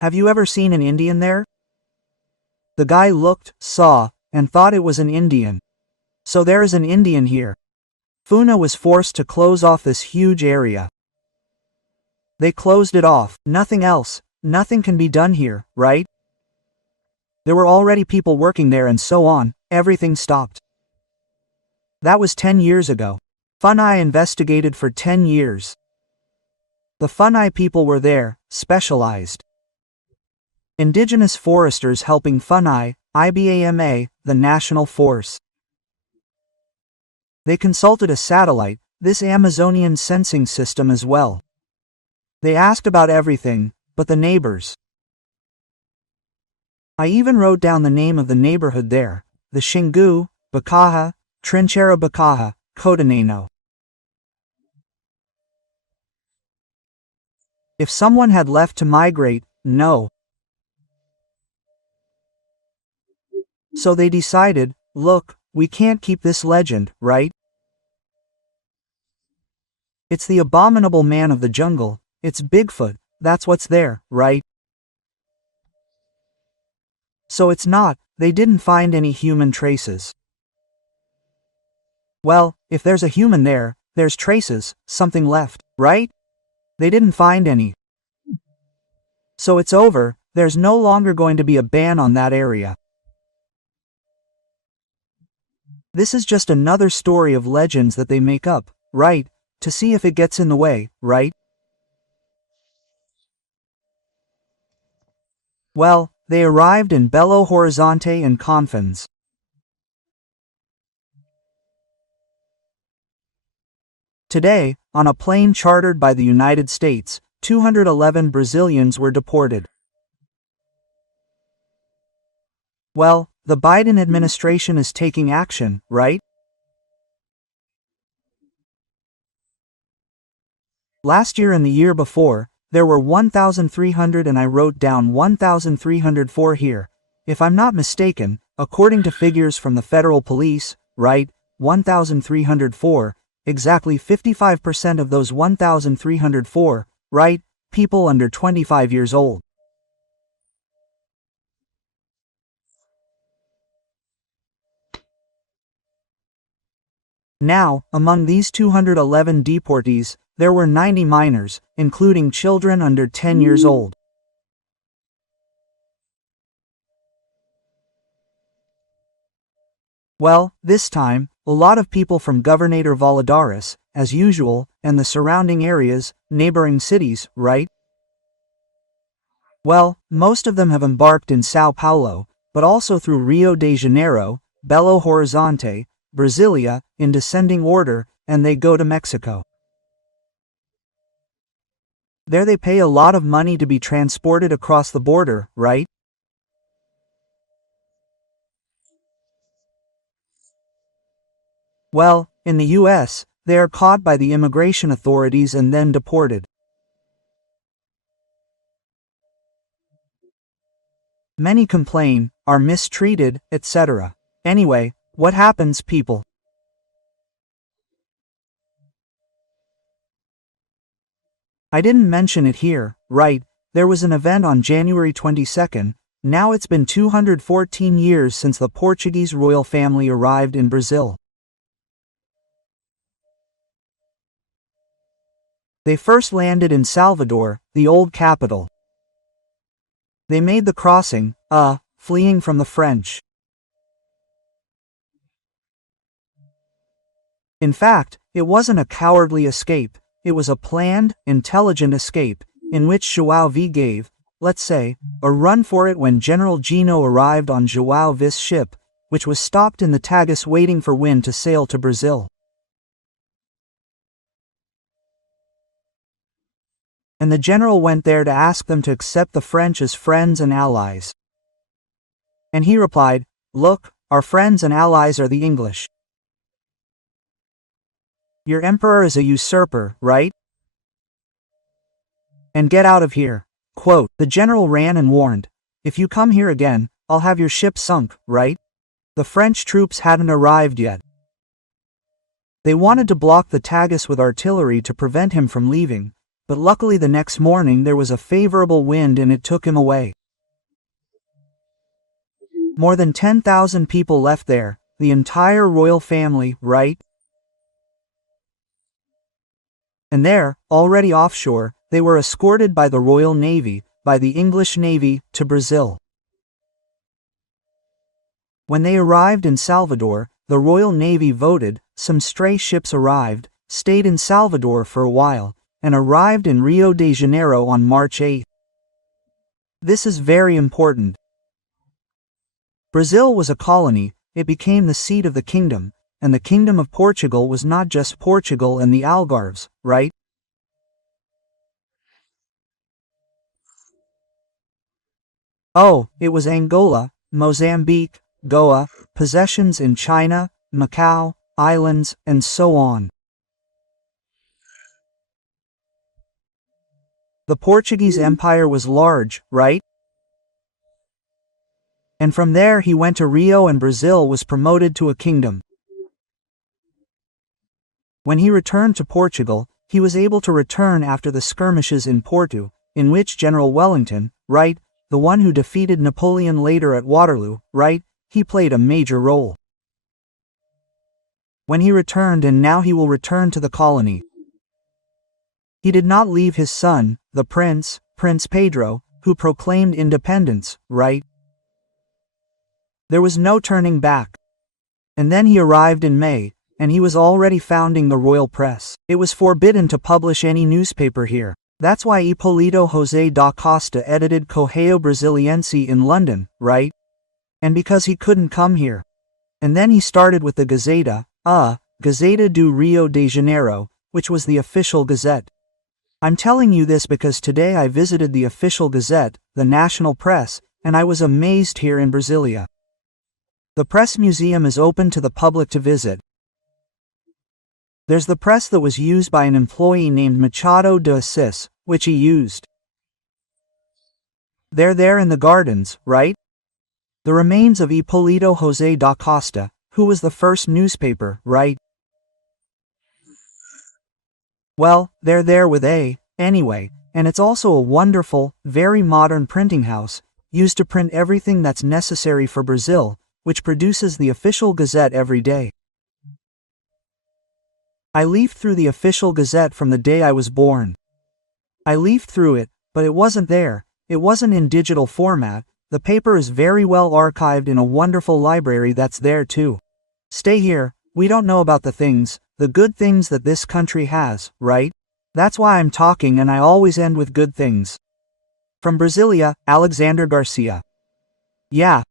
Have you ever seen an Indian there? The guy looked, saw, and thought it was an Indian. So there is an Indian here. FUNA was forced to close off this huge area. They closed it off. Nothing else. Nothing can be done here, right? There were already people working there and so on. Everything stopped. That was 10 years ago. FUNA investigated for 10 years. The FUNA people were there, specialized. Indigenous foresters helping FUNAI, IBAMA, the national force. They consulted a satellite, this Amazonian sensing system as well. They asked about everything, but the neighbors. I even wrote down the name of the neighborhood there, the Xingu, Bakaha, Trinchera Bakaha, Cotoneno. If someone had left to migrate, no. So they decided, look, we can't keep this legend, right? It's the abominable man of the jungle, it's Bigfoot, that's what's there, right? So it's not, they didn't find any human traces. Well, if there's a human there, there's traces, something left, right? They didn't find any. So it's over, there's no longer going to be a ban on that area. This is just another story of legends that they make up, right? To see if it gets in the way, right? Well, they arrived in Belo Horizonte and Confins. Today, on a plane chartered by the United States, 211 Brazilians were deported. Well, the Biden administration is taking action, right? Last year and the year before, there were 1,300 and I wrote down 1,304 here. If I'm not mistaken, according to figures from the federal police, right, 1,304, exactly 55% of those 1,304, right, people under 25 years old. Now, among these 211 deportees, there were 90 minors, including children under 10 years old. Well, this time, a lot of people from Governador Valadares, as usual, and the surrounding areas, neighboring cities, right? Well, most of them have embarked in Sao Paulo, but also through Rio de Janeiro, Belo Horizonte, Brasilia, in descending order, and they go to Mexico. There they pay a lot of money to be transported across the border, right? Well, in the US, they are caught by the immigration authorities and then deported. Many complain, are mistreated, etc. Anyway, what happens, people? I didn't mention it here, right? There was an event on January 22nd. Now it's been 214 years since the Portuguese royal family arrived in Brazil. They first landed in Salvador, the old capital. They made the crossing, fleeing from the French. In fact, it wasn't a cowardly escape, it was a planned, intelligent escape, in which João V gave, let's say, a run for it when General Gino arrived on João V's ship, which was stopped in the Tagus waiting for wind to sail to Brazil. And the general went there to ask them to accept the French as friends and allies. And he replied, look, our friends and allies are the English. Your emperor is a usurper, right? And get out of here. Quote, the general ran and warned, if you come here again, I'll have your ship sunk, right? The French troops hadn't arrived yet. They wanted to block the Tagus with artillery to prevent him from leaving, but luckily the next morning there was a favorable wind and it took him away. More than 10,000 people left there, the entire royal family, right? And there, already offshore, they were escorted by the Royal Navy, by the English Navy, to Brazil. When they arrived in Salvador, the Royal Navy voted, some stray ships arrived, stayed in Salvador for a while, and arrived in Rio de Janeiro on March 8. This is very important. Brazil was a colony, it became the seat of the kingdom, and the Kingdom of Portugal was not just Portugal and the Algarves, right? Oh, it was Angola, Mozambique, Goa, possessions in China, Macau, islands, and so on. The Portuguese Empire was large, right? And from there he went to Rio and Brazil was promoted to a kingdom. When he returned to Portugal, he was able to return after the skirmishes in Porto, in which General Wellington, right, the one who defeated Napoleon later at Waterloo, right, he played a major role. When he returned and now he will return to the colony. He did not leave his son, the prince, Prince Pedro, who proclaimed independence, right? There was no turning back. And then he arrived in May, and he was already founding the royal press. It was forbidden to publish any newspaper here. That's why Hipólito José da Costa edited Correio Brasiliense in London, right? And because he couldn't come here. And then he started with the Gazeta, Gazeta do Rio de Janeiro, which was the official gazette. I'm telling you this because today I visited the official gazette, the national press, and I was amazed here in Brasilia. The press museum is open to the public to visit. There's the press that was used by an employee named Machado de Assis, which he used. They're there in the gardens, right? The remains of Hipólito José da Costa, who was the first newspaper, right? Well, they're there with anyway, and it's also a wonderful, very modern printing house, used to print everything that's necessary for Brazil, which produces the official gazette every day. I leafed through the official gazette from the day I was born. I leafed through it, but it wasn't there, it wasn't in digital format, the paper is very well archived in a wonderful library that's there too. Stay here, we don't know about the good things that this country has, right? That's why I'm talking and I always end with good things. From Brasilia, Alexander Garcia. Yeah,